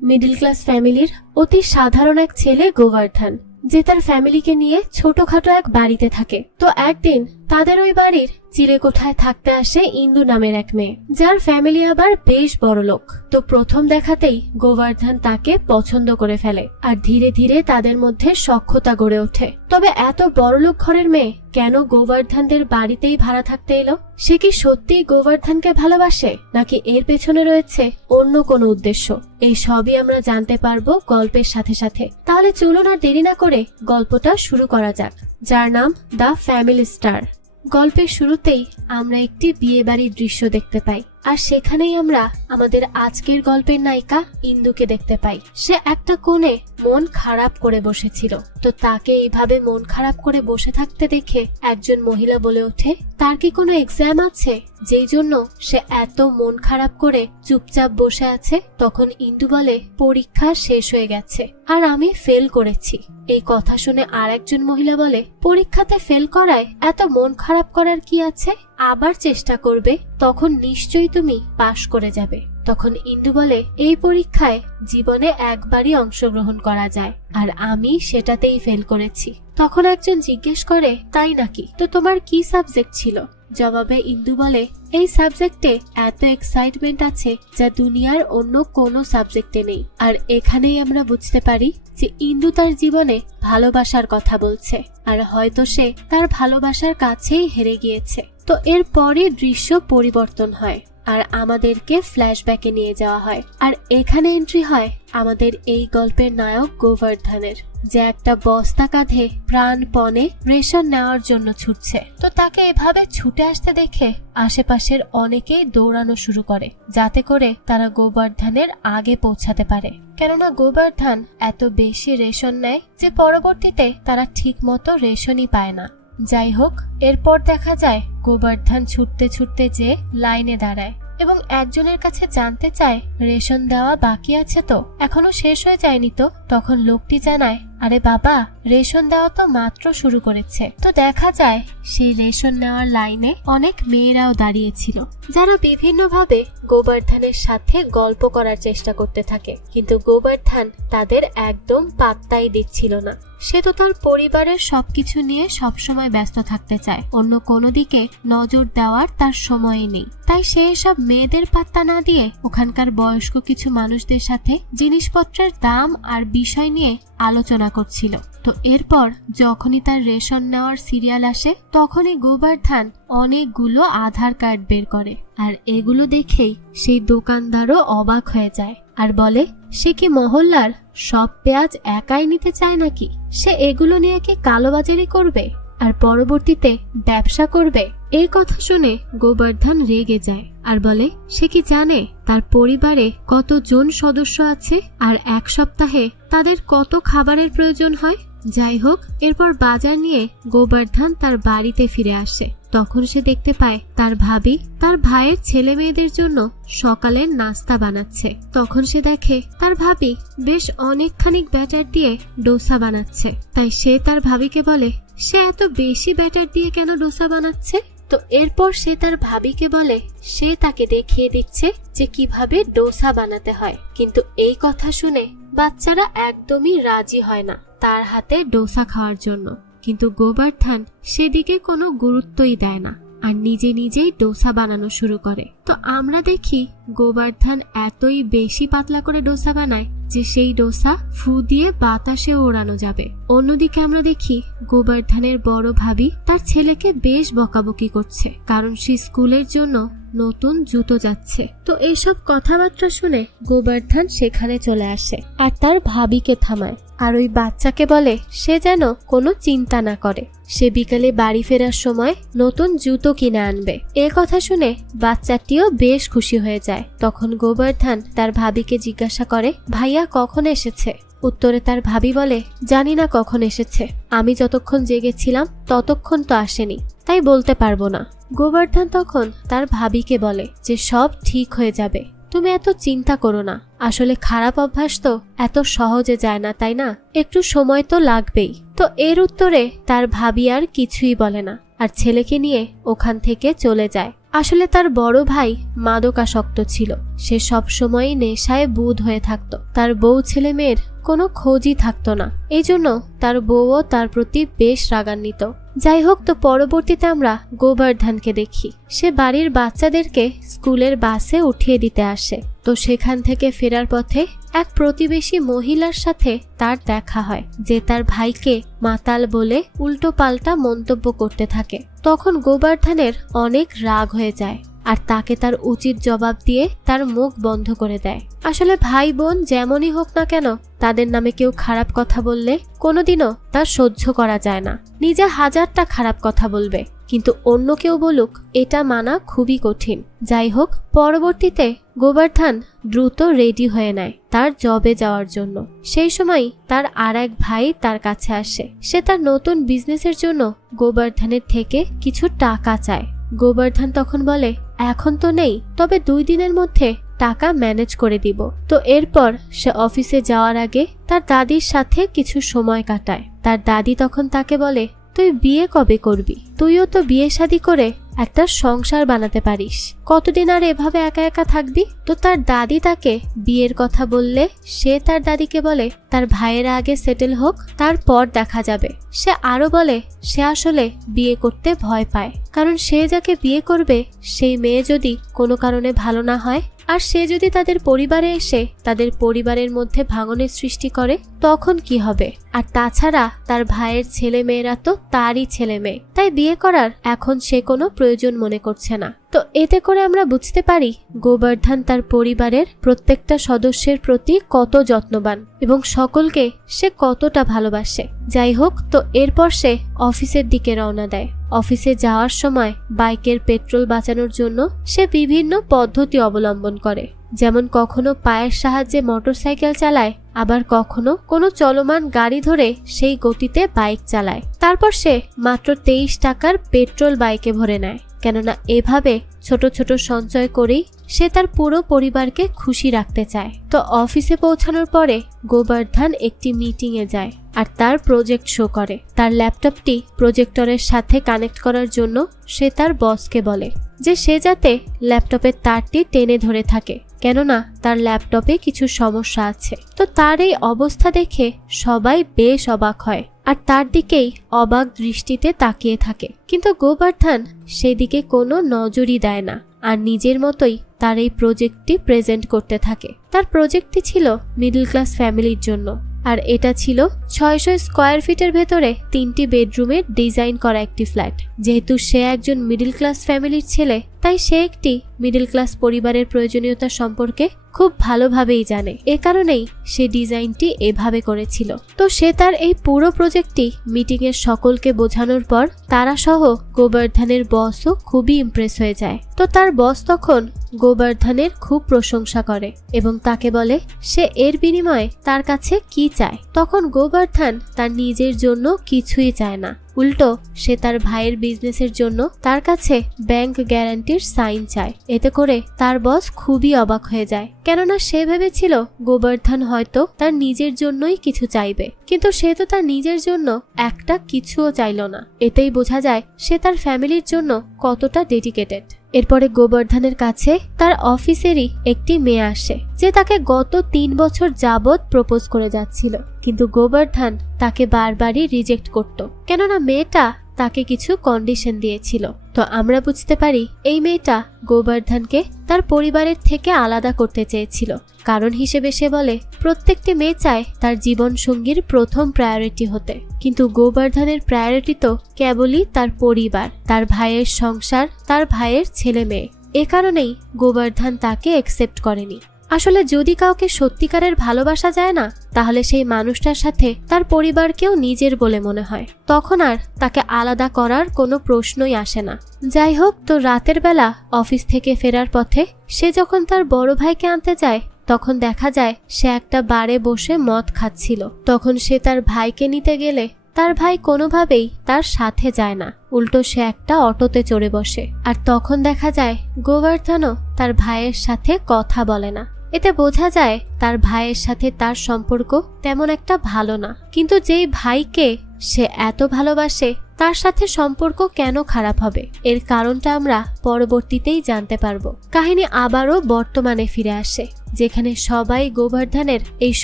Middle class ফ্যামিলির অতি সাধারণ এক ছেলে গোবর্ধন, যে তার ফ্যামিলিকে নিয়ে ছোটখাটো এক বাড়িতে থাকে। তো একদিন তাদের ওই বাড়ির চিলেকোঠায় থাকতে আসে ইন্দু নামের এক মেয়ে, যার ফ্যামিলি আবার বেশ বড়লোক। তো প্রথম দেখাতেই গোবর্ধন তাকে পছন্দ করে ফেলে, আর ধীরে ধীরে তাদের মধ্যে সখ্যতা গড়ে ওঠে। তবে এত বড়লোক ঘরের মেয়ে কেন গোবর্ধনদের বাড়িতেই ভাড়া থাকতে এলো? সে কি সত্যিই গোবর্ধনকে ভালোবাসে, নাকি এর পেছনে রয়েছে অন্য কোনো উদ্দেশ্য? এই সবই আমরা জানতে পারবো গল্পের সাথে সাথে। তাহলে চলুন আর দেরি না করে গল্পটা শুরু করা যাক, যার নাম দ্য ফ্যামিলি স্টার। গল্পের শুরুতেই আমরা একটি বিয়ে বাড়ির দৃশ্য দেখতে পাই, আর সেখানেই আমরা আমাদের আজকের গল্পের নায়িকা ইন্দুকে দেখতে পাই। সে একটা কোণে মন খারাপ করে বসেছিল। তো তাকে এইভাবে মন খারাপ করে বসে থাকতে দেখে একজন মহিলা বলে ওঠে, তার কি কোনো এক্সাম আছে যেই জন্য সে এত মন খারাপ করে চুপচাপ বসে আছে? তখন ইন্দু বলে, পরীক্ষা শেষ হয়ে গেছে আর আমি ফেল করেছি। এই কথা শুনে আর একজন মহিলা বলে, পরীক্ষাতে ফেল করায় এত মন খারাপ করার কি আছে? আবার চেষ্টা করবে, তখন নিশ্চয়ই তুমি পাশ করে যাবে। তখন ইন্দু বলে, এই পরীক্ষায় জীবনে একবারই অংশগ্রহণ করা যায়, আর আমি সেটাতেই ফেল করেছি। তখন একজন জিজ্ঞেস করে, তাই নাকি? তো তোমার কি সাবজেক্ট ছিল? জবাবে ইন্দু বলে, এই সাবজেক্টে এত এক্সাইটমেন্ট আছে যা দুনিয়ার অন্য কোনো সাবজেক্টে নেই। আর এখানেই আমরা বুঝতে পারি যে ইন্দু তার জীবনে ভালোবাসার কথা বলছে, আর হয়তো সে তার ভালোবাসার কাছেই হেরে গিয়েছে। তো এরপরই দৃশ্য পরিবর্তন হয়, আর আমাদেরকে ফ্ল্যাশব্যাকে নিয়ে যাওয়া হয়। আর এখানে এন্ট্রি হয় আমাদের এই গল্পের নায়ক গোবর্ধনের, যে একটা বস্তা কাঁধে প্রাণপণে রেশন নেওয়ার জন্য ছুটছে। তো তাকে এভাবে ছুটে আসতে দেখে আশেপাশের অনেকেই দৌড়ানো শুরু করে, যাতে করে তারা গোবর্ধনের আগে পৌঁছাতে পারে। কেননা গোবর্ধন এত বেশি রেশন নেয় যে পরবর্তীতে তারা ঠিক মতো রেশনই পায় না। যাই হোক, এরপর দেখা যায় গোবর্ধন ছুটতে ছুটতে যে লাইনে দাঁড়ায় এবং একজনের কাছে জানতে চায়, রেশন দেওয়া বাকি আছে তো, এখনো শেষ হয়ে যায়নি তো? তখন লোকটি জানায়, আরে বাবা, রেশন দেওয়া তো মাত্র শুরু করেছে। তো দেখা যায় সেই রেশন নেওয়ার লাইনে অনেক মেয়েরাও দাঁড়িয়েছিল, যারা বিভিন্নভাবে গোবর্ধনের সাথে গল্প করার চেষ্টা করতে থাকে, কিন্তু গোবর্ধন তাদের একদম পাত্তাই দিচ্ছিল না। সে তো তার পরিবারের সবকিছু নিয়ে সবসময় ব্যস্ত থাকতে চায়, অন্য কোনো দিকে নজর দেওয়ার তার সময় নেই। তাই সে এসব মেয়েদের পাত্তা না দিয়ে ওখানকার বয়স্ক কিছু মানুষদের সাথে জিনিসপত্রের দাম আর বিষয় নিয়ে আলোচনা করছিল। তো এরপর যখনই তার রেশন নেওয়ার সিরিয়াল আসে, তখনই গোবর্ধন অনেকগুলো আধার কার্ড বের করে, আর এগুলো দেখেই সেই দোকানদারও অবাক হয়ে যায় আর বলে, সে কি মহল্লার সব পেঁয়াজ একাই নিতে চায় নাকি? সে এগুলো নিয়ে কি কালোবাজারি করবে আর পরবর্তীতে ব্যবসা করবে? এই কথা শুনে গোবর্ধন রেগে যায় আর বলে, সে কি জানে তার পরিবারে কতজন সদস্য আছে আর এক সপ্তাহে তাদের কত খাবারের প্রয়োজন হয়? যাই হোক, এরপর বাজার নিয়ে গোবর্ধন তার বাড়িতে ফিরে আসে। তখন সে দেখতে পায় তার ভাবি তার ভাইয়ের ছেলে মেয়েদের জন্য সকালের নাস্তা বানাচ্ছে। তখন সে দেখে তার ভাবি বেশ অনেকখানি ব্যাটার দিয়ে ডোসা বানাচ্ছে। তাই সে তার ভাবিকে বলে, সে এত বেশি ব্যাটার দিয়ে কেন ডোসা বানাচ্ছে? তো এরপর সে তার ভাবিকে বলে সে তাকে দেখিয়ে দিচ্ছে যে কিভাবে ডোসা বানাতে হয়। কিন্তু এই কথা শুনে বাচ্চারা একদমই রাজি হয় না তার হাতে ডোসা খাওয়ার জন্য। কিন্তু গোবর্ধন সেদিকে কোনো গুরুত্বই দেয় না আর নিজে নিজেই ডোসা বানানো শুরু করে। তো আমরা দেখি গোবর্ধন এতই বেশি পাতলা করে ডোসা বানায় যে সেই ডোসা ফু দিয়ে বাতাসে ওড়ানো যাবে। অন্যদিকে আমরা দেখি গোবর্ধনের বড় ভাবি তার ছেলেকে বেশ বকাবকি করছে, কারণ সে স্কুলের জন্য নতুন জুতো যাচ্ছে। তো এইসব কথাবার্তা শুনে গোবর্ধন সেখানে চলে আসে আর তার ভাবিকে থামায়, আর ওই বাচ্চাকে বলে সে যেন কোনো চিন্তা না করে, সে বিকালে বাড়ি ফেরার সময় নতুন জুতো কিনে আনবে। এ কথা শুনে বাচ্চাটিও বেশ খুশি হয়ে যায়। তখন গোবর্ধন তার ভাবিকে জিজ্ঞাসা করে, ভাইয়া কখন এসেছে? উত্তরে তার ভাবি বলে, জানি না কখন এসেছে, আমি যতক্ষণ জেগেছিলাম ততক্ষণ তো আসেনি, তাই বলতে পারবো না। গোবর্ধন তখন তার ভাবিকে বলে যে সব ঠিক হয়ে যাবে, তুমি এত চিন্তা করো না, আসলে খারাপ অভ্যাস তো এত সহজে যায় না, তাই না? একটু সময় তো লাগবেই। তো এর উত্তরে তার ভাবি আর কিছুই বলে না আর ছেলেকে নিয়ে ওখান থেকে চলে যায়। আসলে তার বড় ভাই মাদকাসক্ত ছিল। সে সবসময়ই নেশায় বুঁদ হয়ে থাকত। তার বউ ছেলে মেয়ের কোনো খোঁজই থাকতো না। এই জন্য তার বউও তার প্রতি বেশ রাগান্বিত। যাই হোক, তো পরবর্তীতে আমরা গোবর্ধনকে দেখি। সে বাড়ির বাচ্চাদেরকে স্কুলের বাসে উঠিয়ে দিতে আসে। তো সেখান থেকে ফেরার পথে এক প্রতিবেশী মহিলার সাথে তার দেখা হয়, যে তার ভাইকে মাতাল বলে উল্টো পাল্টা মন্তব্য করতে থাকে। তখন গোবর্ধনের অনেক রাগ হয়ে যায় আর তাকে তার উচিত জবাব দিয়ে তার মুখ বন্ধ করে দেয়। আসলে ভাই বোন যেমনই হোক না কেন, তাদের নামে কেউ খারাপ কথা বললে কোনোদিনও তা সহ্য করা যায় না। নিজে হাজারটা খারাপ কথা বলবে, কিন্তু অন্য কেউ বলুক এটা মানা খুবই কঠিন। যাই হোক, পরবর্তীতে গোবর্ধন দ্রুত রেডি হয়ে নেয় তার জবে যাওয়ার জন্য। সেই সময় তার আর এক ভাই তার কাছে আসে। সে তার নতুন বিজনেসের জন্য গোবর্ধনের থেকে কিছু টাকা চায়। গোবর্ধন তখন বলে, এখন তো নেই, তবে 2 দিনের মধ্যে টাকা ম্যানেজ করে দিব। তো এরপর সে অফিসে যাওয়ার আগে তার দাদির সাথে কিছু সময় কাটায়। তার দাদি তখন তাকে বলে, তুই বিয়ে কবে করবি? তুইও তো বিয়ে শাদী করে একটা সংসার বানাতে পারিস, কতদিন আর এভাবে একা একা থাকবি? তো তার দাদি তাকে বিয়ের কথা বললে সে তার দাদিকে বলে তার ভাইয়েরা আগে সেটেল হোক, তারপর দেখা যাবে। সে আরো বলে সে আসলে বিয়ে করতে ভয় পায়, কারণ সে যাকে বিয়ে করবে সেই মেয়ে যদি কোনো কারণে ভালো না হয় আর সে যদি তাদের পরিবারে এসে তাদের পরিবারের মধ্যে ভাঙনের সৃষ্টি করে, তখন কি হবে? আর তাছাড়া তার ভাইয়ের ছেলে মেয়েরা তো তারই ছেলে মেয়ে, তাই বিয়ে করার এখন সে কোনো প্রয়োজন মনে করছে না। তো এতে করে আমরা বুঝতে পারি গোবর্ধন তার পরিবারের প্রত্যেকটা সদস্যের প্রতি কত যত্নবান এবং সকলকে সে কতটা ভালোবাসে। যাই হোক, তো এরপর সে অফিসের দিকে রওনা দেয়। অফিসে যাওয়ার সময় বাইকের পেট্রোল বাঁচানোর জন্য সে বিভিন্ন পদ্ধতি অবলম্বন করে, যেমন কখনো পায়ের সাহায্যে মোটরসাইকেল চালায়, আবার কখনো কোনো চলমান গাড়ি ধরে সেই গতিতে বাইক চালায়। তারপর সে মাত্র 23 টাকার পেট্রোল বাইকে ভরে নেয়, কেননা এভাবে ছোট ছোট সঞ্চয় করেই সে তার পুরো পরিবারকে খুশি রাখতে চায়। তো অফিসে পৌঁছানোর পরে গোবর্ধন একটি মিটিংয়ে যায় আর তার প্রজেক্ট শো করে। তার ল্যাপটপটি প্রজেক্টরের সাথে কানেক্ট করার জন্য সে তার বসকে বলে যে সে যাতে ল্যাপটপের তারটি টেনে ধরে থাকে, কেননা তার ল্যাপটপে কিছু সমস্যা আছে। তো তার এই অবস্থা দেখে সবাই বেশ অবাক হয় আর তার দিকেই অবাক দৃষ্টিতে তাকিয়ে থাকে, কিন্তু গোবর্ধন সেদিকে কোনো নজরই দেয় না আর নিজের মতোই তার এই প্রজেক্টটি প্রেজেন্ট করতে থাকে। তার প্রজেক্টটি ছিল মিডল ক্লাস ফ্যামিলির জন্য, আর এটা ছিল 600 স্কোয়ার ফিটের ভেতরে 3টি বেডরুমের ডিজাইন করা একটি ফ্ল্যাট। যেহেতু সে একজন মিডল ক্লাস ফ্যামিলির ছেলে, তাই সে একটি মিডল ক্লাস পরিবারের প্রয়োজনীয়তা সম্পর্কে খুব ভালোভাবেই জানে। এ কারণেই সে ডিজাইনটি এভাবে করেছিল। তো সে তার এই পুরো প্রজেক্টটি মিটিংয়ের সকলকে বোঝানোর পর তারা সহ গোবর্ধনের বসও খুবই ইমপ্রেস হয়ে যায়। তো তার বস তখন গোবর্ধনের খুব প্রশংসা করে এবং তাকে বলে সে এর বিনিময়ে তার কাছে কি চায়। তখন গোবর্ধন তার নিজের জন্য কিছুই চায় না, উল্টো সে তার ভাইয়ের বিজনেসের জন্য তার কাছে ব্যাংক গ্যারান্টির সাইন চায়। এতে করে তার বস খুবই অবাক হয়ে যায়, কেননা সে ভেবেছিল গোবর্ধন হয়তো তার নিজের জন্যই কিছু চাইবে, কিন্তু সে তো তার নিজের জন্য একটা কিছুও চাইল না। এতেই বোঝা যায় সে তার ফ্যামিলির জন্য কতটা ডেডিকেটেড। এরপরে গোবর্ধনের কাছে তার অফিসেরই একটি মেয়ে আসে, যে তাকে গত 3 বছর যাবৎ প্রপোজ করে যাচ্ছিল, কিন্তু গোবর্ধন তাকে বারবারই রিজেক্ট করত, কেননা মেয়েটা তাকে কিছু কন্ডিশন দিয়েছিল। তো আমরা বুঝতে পারি এই মেয়েটা গোবর্ধনকে তার পরিবারের থেকে আলাদা করতে চেয়েছিল। কারণ হিসেবে সে বলে প্রত্যেকটি মেয়ে চায় তার জীবন সঙ্গীর প্রথম প্রায়োরিটি হতে, কিন্তু গোবর্ধনের প্রায়োরিটি তো কেবলই তার পরিবার, তার ভাইয়ের সংসার, তার ভাইয়ের ছেলে মেয়ে। এ কারণেই গোবর্ধন তাকে অ্যাকসেপ্ট করেনি। আসলে যদি কাউকে সত্যিকারের ভালোবাসা যায় না, তাহলে সেই মানুষটার সাথে তার পরিবারকেও নিজের বলে মনে হয়, তখন আর তাকে আলাদা করার কোনো প্রশ্নই আসে না। যাই হোক, তো রাতের বেলা অফিস থেকে ফেরার পথে সে যখন তার বড় ভাইকে আনতে যায়, তখন দেখা যায় সে একটা বারে বসে মদ খাচ্ছিল। তখন সে তার ভাইকে নিতে গেলে তার ভাই কোনোভাবেই তার সাথে যায় না, উল্টো সে একটা অটোতে চড়ে বসে। আর তখন দেখা যায় গোবর্ধনও তার ভাইয়ের সাথে কথা বলে না। এতে বোঝা যায় তার ভাইয়ের সাথে তার সম্পর্ক তেমন একটা ভালো না, কিন্তু যেই ভাইকে সে এত ভালোবাসে তার সাথে সম্পর্ক কেন খারাপ হবে, এর কারণটা আমরা পরবর্তীতেই জানতে পারবো। কাহিনী আবারও বর্তমানে ফিরে আসে, যেখানে সবাই গোবর্ধনের এই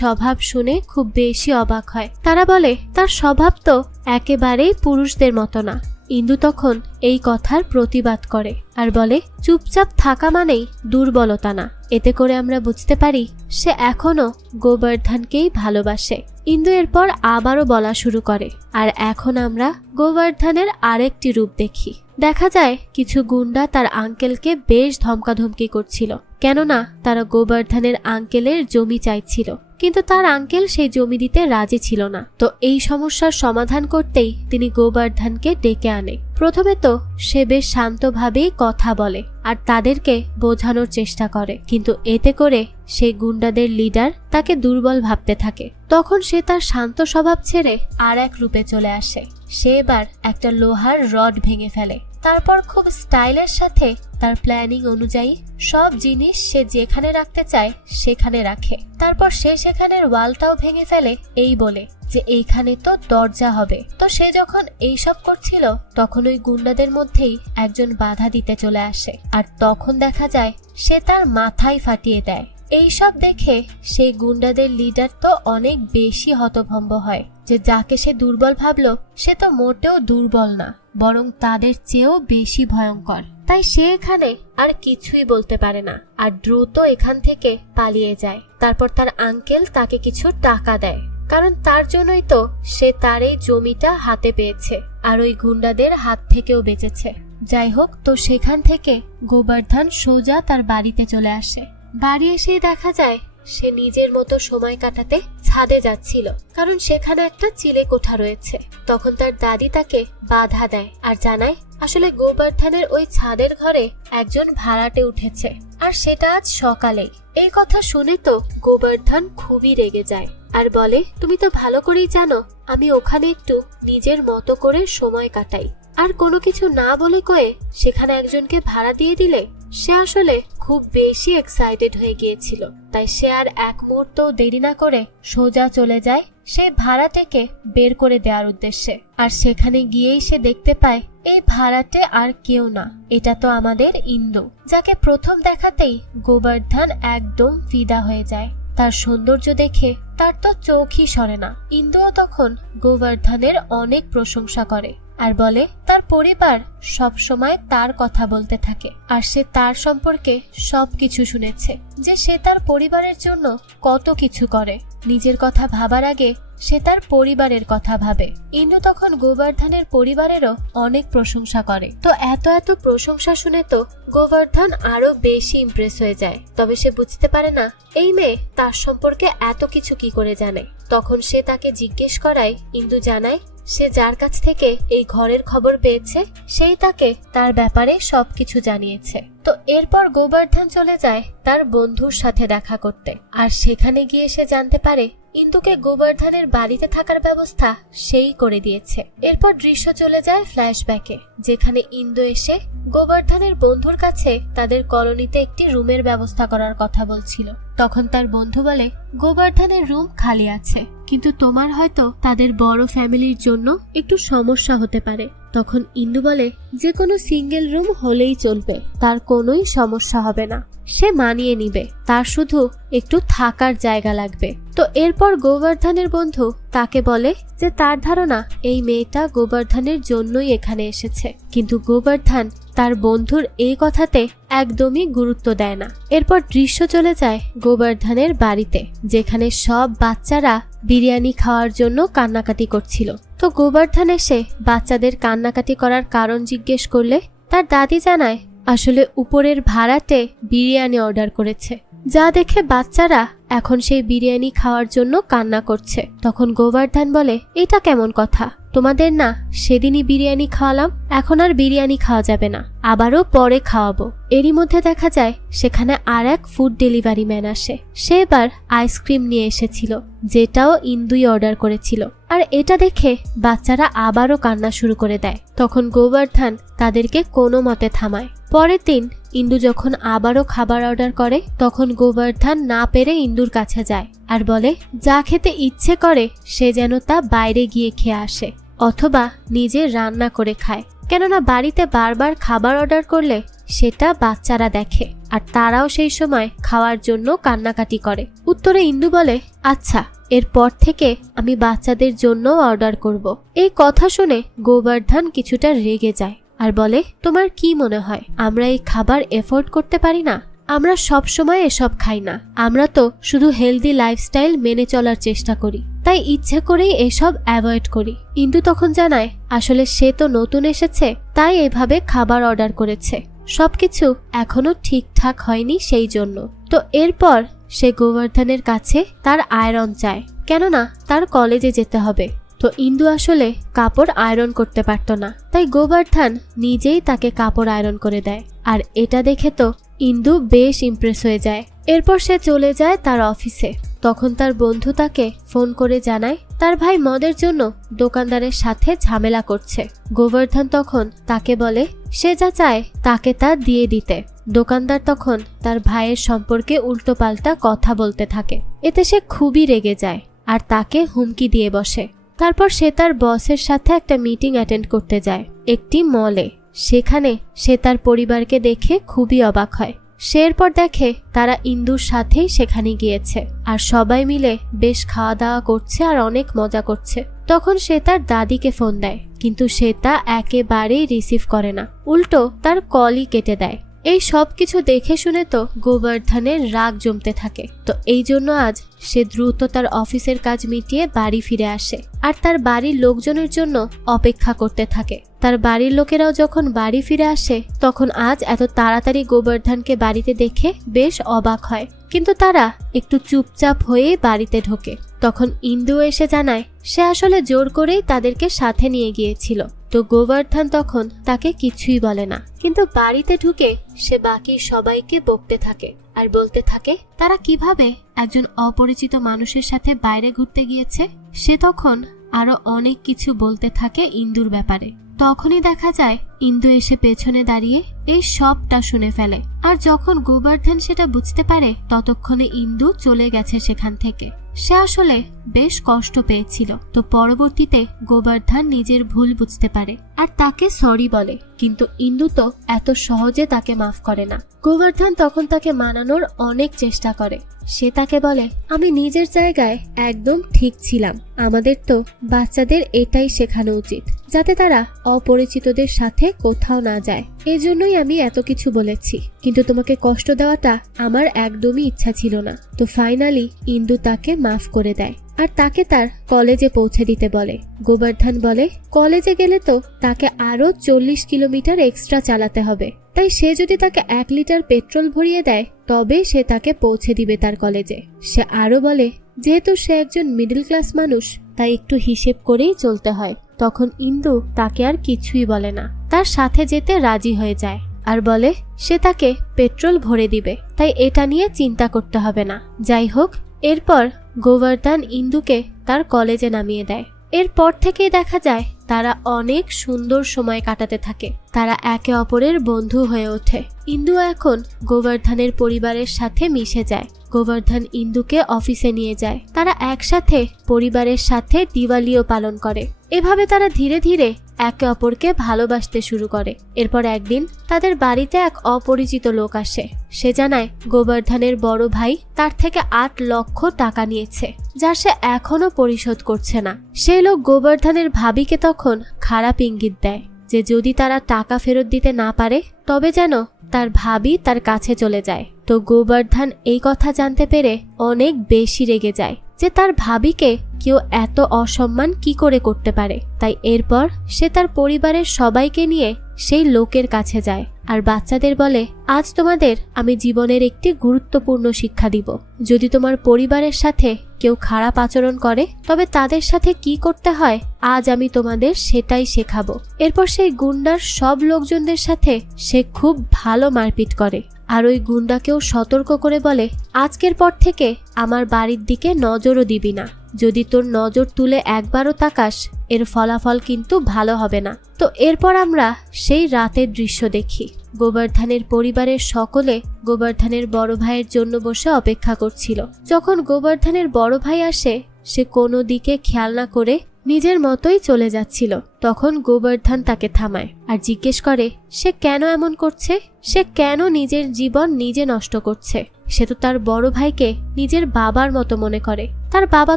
স্বভাব শুনে খুব বেশি অবাক হয়। তারা বলে তার স্বভাব তো একেবারেই পুরুষদের মতো না। ইন্দু তখন এই কথার প্রতিবাদ করে আর বলে চুপচাপ থাকা মানেই দুর্বলতা না। এতে করে আমরা বুঝতে পারি সে এখনো গোবর্ধনকেই ভালোবাসে। ইন্দু এরপর আবারও বলা শুরু করে, আর এখন আমরা গোবর্ধনের আরেকটি রূপ দেখি। দেখা যায় কিছু গুন্ডা তার আঙ্কেলকে বেশ ধমকাধমকি করছিল, কেননা তারা গোবর্ধনের আঙ্কেলের জমি চাইছিল, কিন্তু তার আঙ্কেল সেই জমি দিতে রাজি ছিল না। তো এই সমস্যার সমাধান করতেই তিনি গোবর্ধনকে ডেকে আনে। প্রথমে তো সে বেশ শান্তভাবেই কথা বলে আর তাদেরকে বোঝানোর চেষ্টা করে, কিন্তু এতে করে সেই গুন্ডাদের লিডার তাকে দুর্বল ভাবতে থাকে। তখন সে তার শান্ত স্বভাব ছেড়ে আর এক রূপে চলে আসে। সে এবার একটা লোহার রড ভেঙে ফেলে, তারপর খুব স্টাইলের সাথে তার প্ল্যানিং অনুযায়ী সব জিনিস সে যেখানে রাখতে চায় সেখানে রাখে। তারপর সে সেখানের ওয়ালটাও ভেঙে ফেলে, এই বলে যে এইখানে তো দরজা হবে। তো সে যখন এইসব করছিল তখন ওই গুন্ডাদের মধ্যেই একজন বাধা দিতে চলে আসে, আর তখন দেখা যায় সে তার মাথায় ফাটিয়ে দেয়। এইসব দেখে সেই গুন্ডাদের লিডার তো অনেক বেশি হতভম্ব হয়, যে যাকে সে দুর্বল ভাবলো সে তো মোটেও দুর্বল না, বরং তাদের চেয়েও বেশি ভয়ঙ্কর। তাই সে এখানে আর কিছুই বলতে পারে না আর দ্রুত এখান থেকে পালিয়ে যায়। তারপর তার আঙ্কেল তাকে কিছু টাকা দেয়, কারণ তার জন্যই তো সে তার এই জমিটা হাতে পেয়েছে আর ওই গুন্ডাদের হাত থেকেও বেঁচেছে। যাই হোক, তো সেখান থেকে গোবর্ধন সোজা তার বাড়িতে চলে আসে। বাড়ি এসেই দেখা যায় সে নিজের মতো সময় কাটাতে ছাদে যাচ্ছিল, কারণ সেখানে একটা চিলে কোঠা রয়েছে। তখন তার দাদি তাকে বাধা দেয় আর জানায় আসলে গোবর্ধনের ওই ছাদের ঘরে একজন ভাড়াটে উঠেছে, আর সেটা আজ সকালেই। এই কথা শুনে তো গোবর্ধন খুবই রেগে যায় আর বলে তুমি তো ভালো করেই জানো আমি ওখানে একটু নিজের মতো করে সময় কাটাই, আর কোনো কিছু না বলে কয়ে সেখানে একজনকে ভাড়া দিয়ে দিলে। সে আসলে খুব বেশি এক্সাইটেড হয়ে গিয়েছিল, তাই সে আর এক মুহূর্ত দেরি না করে সোজা চলে যায় সেই ভাড়াটেকে বের করে দেওয়ার উদ্দেশ্যে। আর সেখানে গিয়েই সে দেখতে পায় এই ভাড়াটে আর কেউ না, এটা তো আমাদের ইন্দু, যাকে প্রথম দেখাতেই গোবর্ধন একদম ফিদা হয়ে যায়। তার সৌন্দর্য দেখে তার তো চোখই সরে না। ইন্দুও তখন গোবর্ধনের অনেক প্রশংসা করে আর বলে তার পরিবার সব সময় তার কথা বলতে থাকে, আর সে তার সম্পর্কে সবকিছু শুনেছে, যে সে তার পরিবারের জন্য কত কিছু করে। নিজের কথা ভাবার আগে সে তার পরিবারের কথা ভাবে। ইন্দু তখন গোবর্ধনের পরিবারেরও অনেক প্রশংসা করে। তো এত প্রশংসা শুনে তো গোবর্ধন আরো বেশি ইমপ্রেস হয়ে যায়। তবে সে বুঝতে পারে না এই মেয়ে তার সম্পর্কে এত কিছু কি করে জানে। তখন সে তাকে জিজ্ঞেস করায় ইন্দু জানায় সে যার কাছ থেকে এই ঘরের খবর পেয়েছে সেই তাকে তার ব্যাপারে সবকিছু জানিয়েছে। তো এরপর গোবর্ধন চলে যায় তার বন্ধুর সাথে দেখা করতে, আর সেখানে গিয়ে সে জানতে পারে ইন্দুকে গোবর্ধনের বাড়িতে থাকার ব্যবস্থা সেই করে দিয়েছে। এরপর দৃশ্য চলে যায় ফ্ল্যাশব্যাকে, যেখানে ইন্দু এসে গোবর্ধনের বন্ধুর কাছে তাদের কলোনিতে একটি রুমের ব্যবস্থা করার কথা বলছিল। তখন তার বন্ধু বলে গোবর্ধনের রুম খালি আছে, কিন্তু তোমার হয়তো তাদের বড় ফ্যামিলির জন্য একটু সমস্যা হতে পারে। তখন ইন্দু বলে যে কোনো সিঙ্গেল রুম হলেই চলবে, তার কোনোই সমস্যা হবে না, সে মানিয়ে নিবে, তার শুধু একটু থাকার জায়গা লাগবে। তো এরপর গোবর্ধনের বন্ধু তাকে বলে যে তার ধারণা এই মেয়েটা গোবর্ধনের জন্যই এখানে এসেছে, কিন্তু গোবর্ধন তার বন্ধুর এই কথাতে একদমই গুরুত্ব দেয় না। এরপর দৃশ্য চলে যায় গোবর্ধনের বাড়িতে, যেখানে সব বাচ্চারা বিরিয়ানি খাওয়ার জন্য কান্নাকাটি করছিল। তো গোবর্ধন এসে বাচ্চাদের কান্নাকাটি করার কারণ জিজ্ঞেস করলে তার দাদি জানায় আসলে উপরের ভাড়াটে বিরিয়ানি অর্ডার করেছে, যা দেখে বাচ্চারা এখন সেই বিরিয়ানি খাওয়ার জন্য কান্না করছে। তখন গোবর্ধন বলে এটা কেমন কথা, তোমাদের না সেদিনই বিরিয়ানি খাওয়ালাম, এখন আর বিরিয়ানি খাওয়া যাবে না, আবারও পরে খাওয়াবো। এরই মধ্যে দেখা যায় সেখানে আর এক ফুড ডেলিভারি ম্যান আসে। সে এবার আইসক্রিম নিয়ে এসেছিল, যেটাও ইন্দুই অর্ডার করেছিল, আর এটা দেখে বাচ্চারা আবারও কান্না শুরু করে দেয়। তখন গোবর্ধন তাদেরকে কোনো মতে থামায়। পরের দিন ইন্দু যখন আবারও খাবার অর্ডার করে তখন গোবর্ধন না পেরে ইন্দুর কাছে যায় আর বলে যা খেতে ইচ্ছে করে সে যেন তা বাইরে গিয়ে খেয়ে আসে। অথবা নিজে রান্না করে খায়, কেননা বাড়িতে বারবার খাবার অর্ডার করলে সেটা বাচ্চারা দেখে আর তারাও সেই সময় খাওয়ার জন্য কান্নাকাটি করে। উত্তরে ইন্দু বলে, আচ্ছা, এরপর থেকে আমি বাচ্চাদের জন্য অর্ডার করব। এই কথা শুনে গোবর্ধন কিছুটা রেগে যায় আর বলে, তোমার কি মনে হয় আমরা এই খাবার এফোর্ড করতে পারি না? আমরা সব সময় এসব খাই না, আমরা তো শুধু হেলদি লাইফস্টাইল মেনে চলার চেষ্টা করি, তাই ইচ্ছে করেই এসব অ্যাভয়েড করি। ইন্দু তখন জানায় আসলে সে তো নতুন এসেছে, তাই এভাবে খাবার অর্ডার করেছে, সবকিছু এখনো ঠিকঠাক হয়নি সেই জন্য। তো এরপর সে গোবর্ধনের কাছে তার আয়রন চায়, কেননা তার কলেজে যেতে হবে। তো ইন্দু আসলে কাপড় আয়রন করতে পারত না, তাই গোবর্ধন নিজেই তাকে কাপড় আয়রন করে দেয়। আর এটা দেখে তো ইন্দু বেশ ইমপ্রেস হয়ে যায়। এরপর সে চলে যায় তার অফিসে। তখন তার বন্ধু তাকে ফোন করে জানায় তার ভাই মদের জন্য দোকানদারের সাথে ঝামেলা করছে। গোবর্ধন তখন তাকে বলে সে যা চায় তাকে তা দিয়ে দিতে। দোকানদার তখন তার ভাইয়ের সম্পর্কে উল্টোপাল্টা কথা বলতে থাকে। এতে সে খুবই রেগে যায় আর তাকে হুমকি দিয়ে বসে। তারপর সে তার বসের সাথে একটা মিটিং অ্যাটেন্ড করতে যায় একটি মলে। সেখানে সে তার পরিবারকে দেখে খুবই অবাক হয়। সে এরপর দেখে তারা ইন্দুর সাথেই সেখানে গিয়েছে আর সবাই মিলে বেশ খাওয়া দাওয়া করছে আর অনেক মজা করছে। তখন সে তার দাদিকে ফোন দেয়, কিন্তু সে তা একেবারেই রিসিভ করে না, উল্টো তার কলই কেটে দেয়। এই সব কিছু দেখে শুনে তো গোবর্ধনের রাগ জমতে থাকে। তো এই জন্য আজ সে দ্রুত তার অফিসের কাজ মিটিয়ে বাড়ি ফিরে আসে আর তার বাড়ির লোকজনের জন্য অপেক্ষা করতে থাকে। তার বাড়ির লোকেরাও যখন বাড়ি ফিরে আসে তখন আজ এত তাড়াতাড়ি গোবর্ধনকে বাড়িতে দেখে বেশ অবাক হয়, কিন্তু তারা একটু চুপচাপ হয়ে বাড়িতে ঢোকে। তখন ইন্দু এসে জানায় সে আসলে জোর করেই তাদেরকে সাথে নিয়ে গিয়েছিল। তো গোবর্ধন তখন তাকে কিছুই বলে না, কিন্তু বাড়িতে ঢুকে সে বাকি সবাইকে বকতে থাকে আর বলতে থাকে তারা কিভাবে একজন অপরিচিত মানুষের সাথে বাইরে ঘুরতে গিয়েছে। সে তখন আরো অনেক কিছু বলতে থাকে ইন্দুর ব্যাপারে। তখনই দেখা যায় ইন্দু এসে পেছনে দাঁড়িয়ে এই সবটা শুনে ফেলে। আর যখন গোবর্ধন সেটা বুঝতে পারে ততক্ষণে ইন্দু চলে গেছে সেখান থেকে। সে আসলে বেশ কষ্ট পেয়েছিল। তো পরবর্তীতে গোবর্ধন নিজের ভুল বুঝতে পারে আর তাকে সরি বলে, কিন্তু ইন্দু তো এত সহজে তাকে মাফ করে না। গোবর্ধন তখন তাকে মানানোর অনেক চেষ্টা করে। সে তাকে বলে আমি নিজের জায়গায় একদম ঠিক ছিলাম, আমাদের তো বাচ্চাদের এটাই শেখানো উচিত যাতে তারা অপরিচিতদের সাথে কোথাও না যায়। এই জন্যই আমি এত কিছু বলেছি, কিন্তু তোমাকে কষ্ট দেওয়াটা আমার একদমই ইচ্ছা ছিল না। তো ফাইনালি ইন্দু তাকে মাফ করে দেয় আর তাকে তার কলেজে পৌঁছে দিতে বলে। গোবর্ধন বলে কলেজে গেলে তো তাকে আরো 40 কিলোমিটার এক্সট্রা চালাতে হবে, তাই সে যদি তাকে 1 লিটার পেট্রোল ভরিয়ে দেয় তবে সে তাকে পৌঁছে দিবে তার কলেজে। সে আরো বলে যেহেতু সে একজন মিডল ক্লাস মানুষ তাই একটু হিসেব করেই চলতে হয়। তখন ইন্দু তাকে আর কিছুই বলে না, তার সাথে যেতে রাজি হয়ে যায় আর বলে সে তাকে পেট্রোল ভরে দিবে, তাই এটা নিয়ে চিন্তা করতে হবে না। যাই হোক, এরপর গোবর্ধন ইন্দুকে তার কলেজে নামিয়ে দেয়। এরপর থেকেই দেখা যায় তারা অনেক সুন্দর সময় কাটাতে থাকে। তারা একে অপরের বন্ধু হয়ে ওঠে। ইন্দু এখন গোবর্ধনের পরিবারের সাথে মিশে যায়। গোবর্ধন ইন্দুকে অফিসে নিয়ে যায়। তারা একসাথে পরিবারের সাথে দিওয়ালিও পালন করে। এভাবে তারা ধীরে ধীরে একে অপরকে ভালোবাসতে শুরু করে। এরপর একদিন তাদের বাড়িতে এক অপরিচিত লোক আসে। সে জানায় গোবর্ধনের বড় ভাই তার থেকে 8 লক্ষ টাকা নিয়েছে, যা সে এখনো পরিশোধ করছে না। সেই লোক গোবর্ধনের ভাবিকে তখন খারাপ ইঙ্গিত দেয় যে যদি তারা টাকা ফেরত দিতে না পারে তবে যেন তার ভাবি তার কাছে চলে যায়। তো গোবর্ধন এই কথা জানতে পেরে অনেক বেশি রেগে যায় যে তার ভাবিকে কেউ এত অসম্মান কি করে করতে পারে। তাই এরপর সে তার পরিবারের সবাইকে নিয়ে সেই লোকের কাছে যায় আর বাচ্চাদের বলে আজ তোমাদের আমি জীবনের একটি গুরুত্বপূর্ণ শিক্ষা দিব। যদি তোমার পরিবারের সাথে কেউ খারাপ আচরণ করে তবে তাদের সাথে কি করতে হয় আজ আমি তোমাদের সেটাই শেখাবো। এরপর সেই গুন্ডার সব লোকজনদের সাথে সে খুব ভালো মারপিট করে আর ওই গুন্ডাকেও সতর্ক করে বলে আজকের পর থেকে আমার বাড়ির দিকে নজরও দিবি না। যদি তোর নজর তুলে একবারও তাকাস এর ফলাফল কিন্তু ভালো হবে না। তো এরপর আমরা সেই রাতের দৃশ্য দেখি। গোবর্ধনের পরিবারের সকলে গোবর্ধনের বড় ভাইয়ের জন্য বসে অপেক্ষা করছিল। যখন গোবর্ধনের বড় ভাই আসে সে কোনো দিকে খেয়াল না করে নিজের মতোই চলে যাচ্ছিল। তখন গোবর্ধন তাকে থামায় আর জিজ্ঞেস করে সে কেন এমন করছে, সে কেন নিজের জীবন নিজে নষ্ট করছে। সে তো তার বড় ভাইকে নিজের বাবার মতো মনে করে। তার বাবা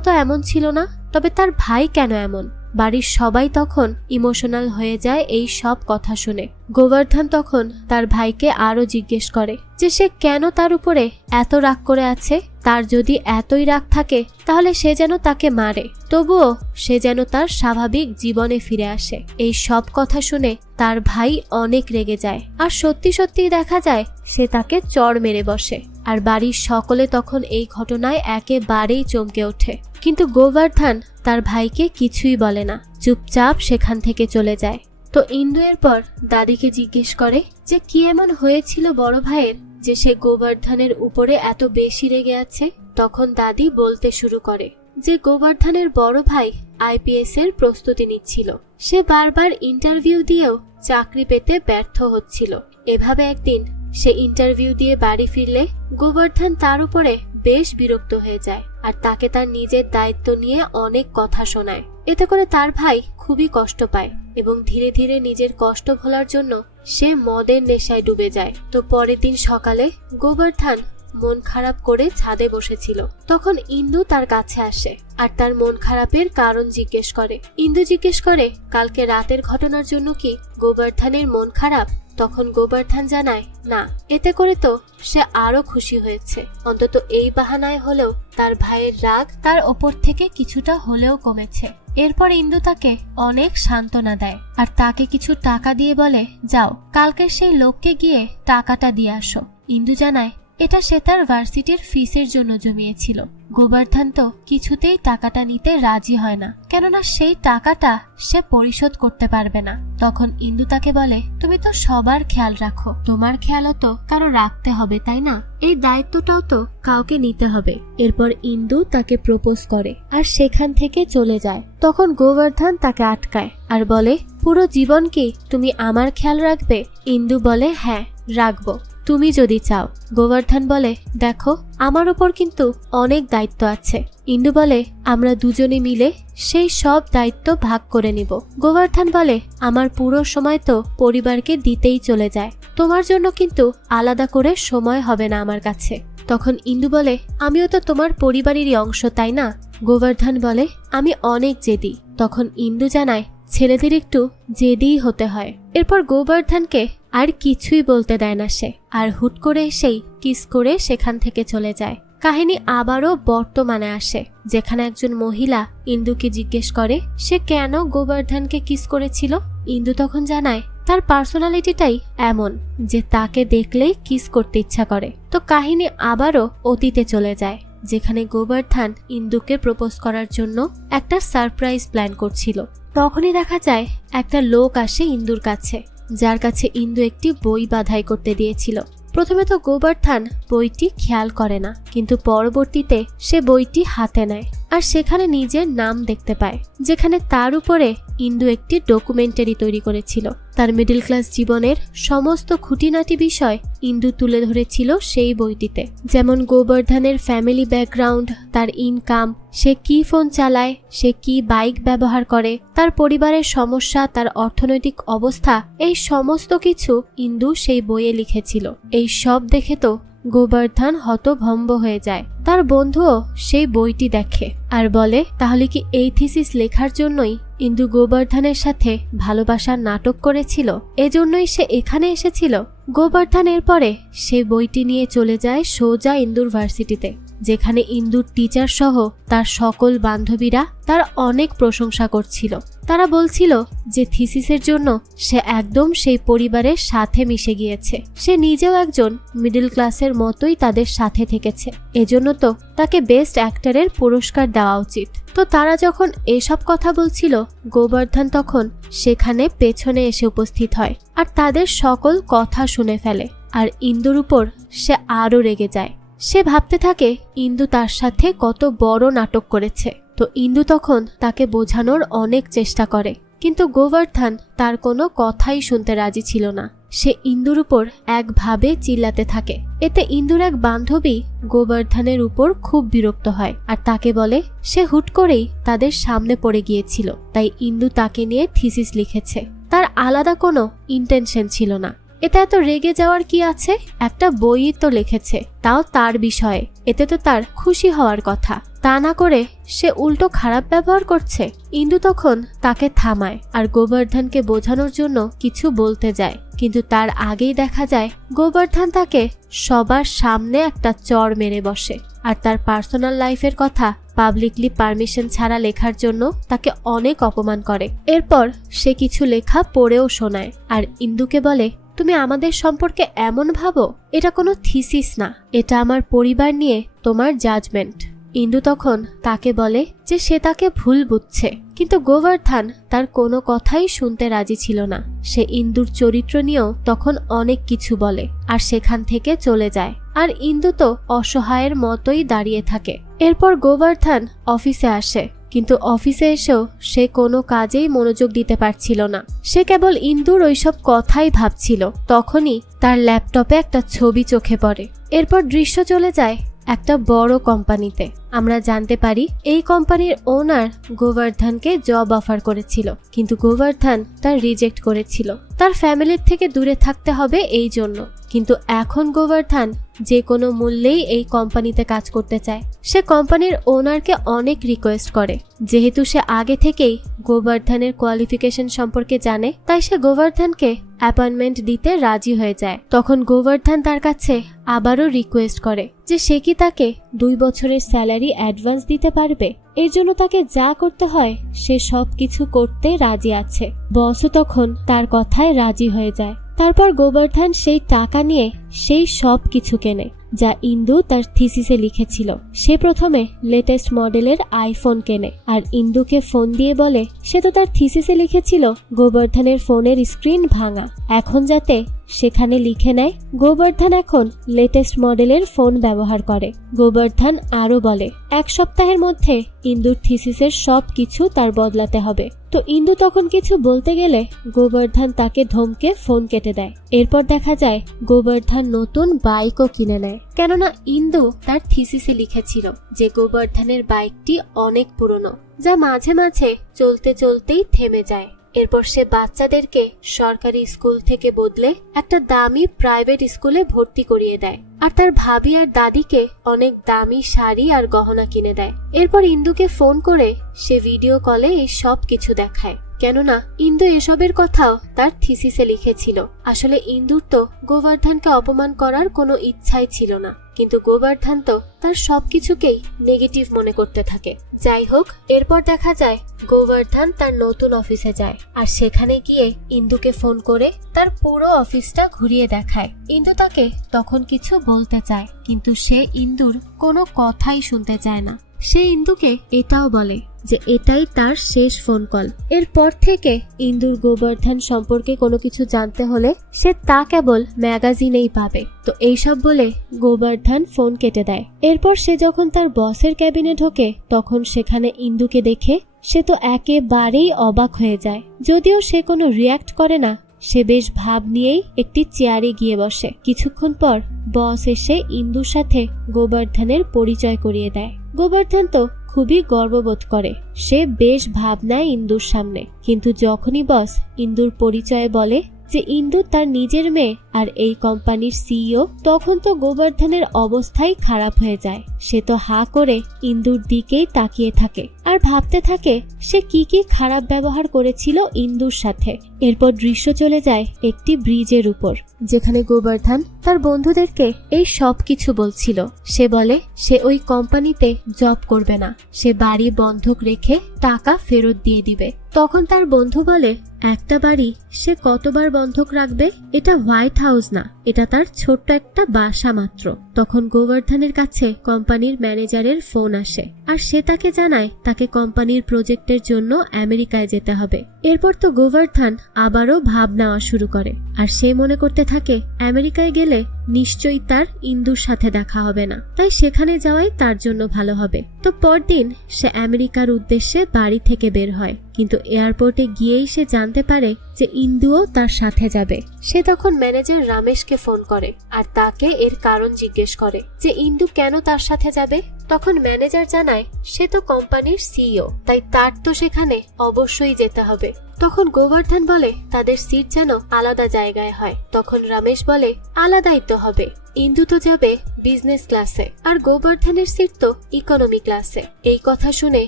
তো এমন ছিল না, তবে তার ভাই কেন এমন? বাড়ির সবাই তখন ইমোশনাল হয়ে যায় এই সব কথা শুনে। গোবর্ধন তখন তার ভাইকে আরো জিজ্ঞেস করে যে সে কেন তার উপরে এত রাগ করে আছে। তার যদি এতই রাগ থাকে তাহলে সে যেন তাকে মারে, তবুও সে যেন তার স্বাভাবিক জীবনে ফিরে আসে। এই সব কথা শুনে তার ভাই অনেক রেগে যায় আর সত্যি সত্যি দেখা যায় সে তাকে চড় মেরে বসে। আর বাড়ির সকলে তখন এই ঘটনায় একেবারেই চমকে ওঠে। কিন্তু গোবর্ধন তার ভাইকে কিছুই বলে না, চুপচাপ সেখান থেকে চলে যায়। তো ইন্দু এরপর দাদিকে জিজ্ঞেস করে যে কি এমন হয়েছিল বড় ভাইয়ের যে সে গোবর্ধনের উপরে এত বেশি রেগে আছে। তখন দাদি বলতে শুরু করে যে গোবর্ধনের বড় ভাই আইপিএস এর প্রস্তুতি নিচ্ছিল। সে বারবার ইন্টারভিউ দিয়েও চাকরি পেতে ব্যর্থ হচ্ছিল। এভাবে একদিন সে ইন্টারভিউ দিয়ে বাড়ি ফিরলে গোবর্ধন তার উপরে বেশ বিরক্ত হয়ে যায় আর তাকে তার নিজের দায়িত্ব নিয়ে অনেক কথা শোনায়। এতে করে তার ভাই খুবই কষ্ট পায় এবং ধীরে ধীরে নিজের কষ্ট ভোলার জন্য সে মদের নেশায় ডুবে যায়। তো পরের দিন সকালে গোবর্ধন মন খারাপ করে ছাদে বসেছিল। তখন ইন্দু তার কাছে আসে আর তার মন খারাপের কারণ জিজ্ঞেস করে। ইন্দু জিজ্ঞেস করে কালকে রাতের ঘটনার জন্য কি গোবর্ধনের মন খারাপ? তখন গোবর্ধন জানায় না, এতে করে তো সে আরো খুশি হয়েছে। অন্তত এই বাহানায় হলেও তার ভাইয়ের রাগ তার ওপর থেকে কিছুটা হলেও কমেছে। এরপর ইন্দু তাকে অনেক সান্ত্বনা দেয় আর তাকে কিছু টাকা দিয়ে বলে যাও কালকে সেই লোককে গিয়ে টাকাটা দিয়ে আসো। ইন্দু জানায় এটা সে তার ভার্সিটির ফিসের জন্য জমিয়েছিল। গোবর্ধন তো কিছুতেই টাকাটা নিতে রাজি হয় না, কেননা সেই টাকাটা সে পরিশোধ করতে পারবে না। তখন ইন্দু তাকে বলে তুমি তো সবার খেয়াল রাখো, তোমার খেয়ালও তো কারো রাখতে হবে তাই না? এই দায়িত্বটাও তো কাউকে নিতে হবে। এরপর ইন্দু তাকে প্রপোজ করে আর সেখান থেকে চলে যায়। তখন গোবর্ধন তাকে আটকায় আর বলে পুরো জীবন কি তুমি আমার খেয়াল রাখবে? ইন্দু বলে হ্যাঁ রাখবো, তুমি যদি চাও। গোবর্ধন বলে দেখো আমার উপর কিন্তু অনেক দায়িত্ব আছে। ইন্দু বলে আমরা দুজনে মিলে সেই সব দায়িত্ব ভাগ করে নিব। গোবর্ধন বলে আমার পুরো সময় তো পরিবারকে দিতেই চলে যায়, তোমার জন্য কিন্তু আলাদা করে সময় হবে না আমার কাছে। তখন ইন্দু বলে আমিও তো তোমার পরিবারেরই অংশ তাই না? গোবর্ধন বলে আমি অনেক জেদি। তখন ইন্দু জানায় ছেলেদের একটু জেদিই হতে হয়। এরপর গোবর্ধনকে আর কিছুই বলতে দেয় না সে, আর হুট করে এসেই কিস করে সেখান থেকে চলে যায়। কাহিনী আবারও বর্তমানে আসে, যেখানে একজন মহিলা ইন্দুকে জিজ্ঞেস করে সে কেন গোবর্ধনকে কিস করেছিল। ইন্দু তখন জানায় তার পার্সোনালিটিটাই এমন যে তাকে দেখলেই কিস করতে ইচ্ছা করে। তো কাহিনী আবারও অতীতে চলে যায়, যেখানে গোবর্ধন ইন্দুকে প্রপোজ করার জন্য একটা সারপ্রাইজ প্ল্যান করছিল। তখনই দেখা যায় একটা লোক আসে ইন্দুর কাছে, যার কাছে ইন্দু একটি বই বাঁধাই করতে দিয়েছিল। প্রথমে তো গোবর্ধন বইটি খেয়াল করে না, কিন্তু পরবর্তীতে সে বইটি হাতে নেয় আর সেখানে নিজের নাম দেখতে পায়, যেখানে তার উপরে ইন্দু একটি ডকুমেন্টারি তৈরি করেছিল। তার মিডল ক্লাস জীবনের সমস্ত খুঁটিনাটি বিষয় ইন্দু তুলে ধরেছিল সেই বইটিতে, যেমন গোবর্ধনের ফ্যামিলি ব্যাকগ্রাউন্ড, তার ইনকাম, সে কি ফোন চালায়, সে কি বাইক ব্যবহার করে, তার পরিবারের সমস্যা, তার অর্থনৈতিক অবস্থা, এই সমস্ত কিছু ইন্দু সেই বইয়ে লিখেছিল। এই সব দেখে তো গোবর্ধন হতভম্ব হয়ে যায়। তার বন্ধুও সেই বইটি দেখে আর বলে তাহলে কি এই থিসিস লেখার জন্যই ইন্দু গোবর্ধনের সাথে ভালোবাসার নাটক করেছিল, এজন্যই সে এখানে এসেছিল। গোবর্ধন এরপরে সেই বইটি নিয়ে চলে যায় সোজা ইন্দুর ভার্সিটিতে, যেখানে ইন্দুর টিচার সহ তার সকল বান্ধবীরা তার অনেক প্রশংসা করছিল। তারা বলছিল যে থিসিসের জন্য সে একদম সেই পরিবারের সাথে মিশে গিয়েছে, সে নিজেও একজন মিডল ক্লাসের মতোই তাদের সাথে থেকেছে, এজন্য তো তাকে বেস্ট অ্যাক্টরের পুরস্কার দেওয়া উচিত। তো তারা যখন এসব কথা বলছিল, গোবর্ধন তখন সেখানে পেছনে এসে উপস্থিত হয় আর তাদের সকল কথা শুনে ফেলে। আর ইন্দুর উপর সে আরো রেগে যায়। সে ভাবতে থাকে ইন্দু তার সাথে কত বড় নাটক করেছে। তো ইন্দু তখন তাকে বোঝানোর অনেক চেষ্টা করে, কিন্তু গোবর্ধন তার কোনো কথাই শুনতে রাজি ছিল না। সে ইন্দুর উপর একভাবে চিল্লাতে থাকে। এতে ইন্দুর এক বান্ধবী গোবর্ধনের উপর খুব বিরক্ত হয় আর তাকে বলে সে হুট করেই তাদের সামনে পড়ে গিয়েছিল, তাই ইন্দু তাকে নিয়ে থিসিস লিখেছে। তার আলাদা কোনো ইন্টেনশন ছিল না। এতে এত রেগে যাওয়ার কি আছে? একটা বই তো লিখেছে, তাও তার বিষয়ে। এতে তো তার খুশি হওয়ার কথা, তা না করে সে উল্টো খারাপ ব্যবহার করছে। ইন্দু তখন তাকে থামায় আর গোবর্ধনকে বোঝানোর জন্য কিছু বলতে যায়, কিন্তু তার আগেই দেখা যায় গোবর্ধন তাকে সবার সামনে একটা চড় মেরে বসে আর তার পার্সোনাল লাইফের কথা পাবলিকলি পারমিশন ছাড়া লেখার জন্য তাকে অনেক অপমান করে। এরপর সে কিছু লেখা পড়েও শোনায় আর ইন্দুকে বলে, তুমি আমাদের সম্পর্কে এমন ভাবো? এটা কোনো থিসিস না, এটা আমার পরিবার নিয়ে তোমার জাজমেন্ট। ইন্দু তখন তাকে বলে যে সে তাকে ভুল বুঝছে, কিন্তু গোবর্ধন তার কোনো কথাই শুনতে রাজি ছিল না। সে ইন্দুর চরিত্র নিয়েও তখন অনেক কিছু বলে আর সেখান থেকে চলে যায়। আর ইন্দু তো অসহায়ের মতোই দাঁড়িয়ে থাকে। এরপর গোবর্ধন অফিসে আসে, কিন্তু অফিসে এসেও সে কোনো কাজেই মনোযোগ দিতে পারছিল না। সে কেবল ইন্দুর ওইসব কথাই ভাবছিল। তখনই তার ল্যাপটপে একটা ছবি চোখে পড়ে। এরপর দৃশ্য চলে যায় একটা বড় কোম্পানিতে। আমরা জানতে পারি এই কোম্পানির ওনার গোবর্ধনকে জব অফার করেছিল, কিন্তু গোবর্ধন তার রিজেক্ট করেছিল। তার ফ্যামিলির থেকে দূরে থাকতে হবে এই জন্য। কিন্তু এখন গোবর্ধন যে কোনো মূল্যেই এই কোম্পানিতে কাজ করতে চায়। সে কোম্পানির ওনারকে অনেক রিকোয়েস্ট করে। যেহেতু সে আগে থেকেই গোবর্ধনের কোয়ালিফিকেশন সম্পর্কে জানে, তাই সে গোবর্ধনকে অ্যাপয়েন্টমেন্ট দিতে রাজি হয়ে যায়। তখন গোবর্ধন তার কাছে আবারও রিকোয়েস্ট করে যে সে কি তাকে 2 বছরের স্যালারি অ্যাডভান্স দিতে পারবে। এর জন্য তাকে যা করতে হয় সে সব কিছু করতে রাজি আছে। বসও তখন তার কথায় রাজি হয়ে যায়। তারপর গোবর্ধন সেই টাকা নিয়ে সেই সব কিছু কেনে যা ইন্দু তার থিসিসে লিখেছিল। সে প্রথমে লেটেস্ট মডেলের আইফোন কেনে আর ইন্দুকে ফোন দিয়ে বলে সে তো তার থিসিসে লিখেছিল গোবর্ধনের ফোনের স্ক্রিন ভাঙা, এখন যাতে সেখানে লিখে নেয় গোবর্ধন এখন লেটেস্ট মডেলের ফোন ব্যবহার করে। গোবর্ধন আরো বলে 1 সপ্তাহের মধ্যে ইন্দুর থিসিসের সব কিছু তার বদলাতে হবে। তো ইন্দু তখন কিছু বলতে গেলে গোবর্ধন তাকে ধমকে ফোন কেটে দেয়। এরপর দেখা যায় গোবর্ধন নতুন বাইকও কিনে নেয়, কেননা ইন্দু তার থিসিসে লিখেছিল যে গোবর্ধনের বাইকটি অনেক পুরনো, যা মাঝে মাঝে চলতে চলতেই থেমে যায়। এরপর সে বাচ্চাদেরকে সরকারি স্কুল থেকে বদলে একটা দামি প্রাইভেট স্কুলে ভর্তি করিয়ে দেয় আর তার ভাবি আর দাদিকে অনেক দামি শাড়ি আর গহনা কিনে দেয়। এরপর ইন্দুকে ফোন করে সে ভিডিও কলে এই সব কিছু দেখায়, কেননা ইন্দু এসবের কথাও তার থিসিসে লিখেছিল। আসলে ইন্দুর তো গোবর্ধনকে অপমান করার কোনো ইচ্ছাই ছিল না, কিন্তু গোবর্ধন তো তার সবকিছুকেই নেগেটিভ মনে করতে থাকে। যাই হোক, এরপর দেখা যায় গোবর্ধন তার নতুন অফিসে যায় আর সেখানে গিয়ে ইন্দুকে ফোন করে তার পুরো অফিসটা ঘুরিয়ে দেখায়। ইন্দু তাকে তখন কিছু বলতে চায়, কিন্তু সে ইন্দুর কোনো কথাই শুনতে চায় না। সে ইন্দুকে এটাও বলে যে এটাই তার শেষ ফোন কল। এরপর থেকে ইন্দুর গোবর্ধন সম্পর্কে কোনো কিছু জানতে হলে সে তা কেবল ম্যাগাজিনেই পাবে। তো এইসব বলে গোবর্ধন ফোন কেটে দেয়। এরপর সে যখন তার বসের ক্যাবিনে ঢোকে তখন সেখানে ইন্দুকে দেখে সে তো একেবারেই অবাক হয়ে যায়। যদিও সে কোনো রিয়্যাক্ট করে না, সে বেশ ভাব নিয়েই একটি চেয়ারে গিয়ে বসে। কিছুক্ষণ পর বস এসে ইন্দুর সাথে গোবর্ধনের পরিচয় করিয়ে দেয়। গোবর্ধন তো খুবই গর্ববোধ করে, সে বেশ ভাব নেয় ইন্দুর সামনে। কিন্তু যখনই বস ইন্দুর পরিচয়ে বলে যে ইন্দু তার নিজের মেয়ে আর এই কোম্পানির সিইও, তখন তো গোবর্ধনের অবস্থাই খারাপ হয়ে যায়। সে তো হা করে ইন্দুর দিকেই তাকিয়ে থাকে আর ভাবতে থাকে সে কি কি খারাপ ব্যবহার করেছিল ইন্দুর সাথে। এরপর দৃশ্য চলে যায় একটি ব্রিজের উপর, যেখানে গোবর্ধন তার বন্ধুদেরকে এই সব কিছু বলছিল। সে বলে সে ওই কোম্পানিতে জব করবে না, সে বাড়ি বন্ধক রেখে টাকা ফেরত দিয়ে দিবে। তখন তার বন্ধু বলে একটা বাড়ি সে কতবার বন্ধক রাখবে? এটা হোয়াইট হাউস না, এটা তার ছোট্ট একটা বাসা মাত্র। তখন গোবর্ধনের কাছে কোম্পানির ম্যানেজারের ফোন আসে আর সে তাকে জানায় তাকে কোম্পানির প্রজেক্টের জন্য আমেরিকায় যেতে হবে। এরপর তো গোবর্ধন আবারও ভাব নেওয়া শুরু করে আর সে মনে করতে থাকে আমেরিকায় গেলে নিশ্চয়ই তার ইন্দুর সাথে দেখা হবে না, তাই সেখানে যাওয়াই তার জন্য ভালো হবে। তো পরদিন সে আমেরিকার উদ্দেশ্যে বাড়ি থেকে বের হয়, কিন্তু এয়ারপোর্টে গিয়েই সে জানতে পারে যে ইন্দুও তার সাথে যাবে। সে তখন ম্যানেজার রমেশকে ফোন করে আর তাকে এর কারণ জিজ্ঞেস করে যে ইন্দু কেন তার সাথে যাবে। তখন ম্যানেজার জানায় সে তো কোম্পানির সিইও, তাই তার তো সেখানে অবশ্যই যেতে হবে। তখন গোবর্ধন বলে তাদের সিট যেন আলাদা জায়গায় হয়। তখন রমেশ বলে আলাদাই তো হবে, ইন্দু তো যাবে বিজনেস ক্লাসে আর গোবর্ধনের সিট তো ইকোনমি ক্লাসে। এই কথা শুনে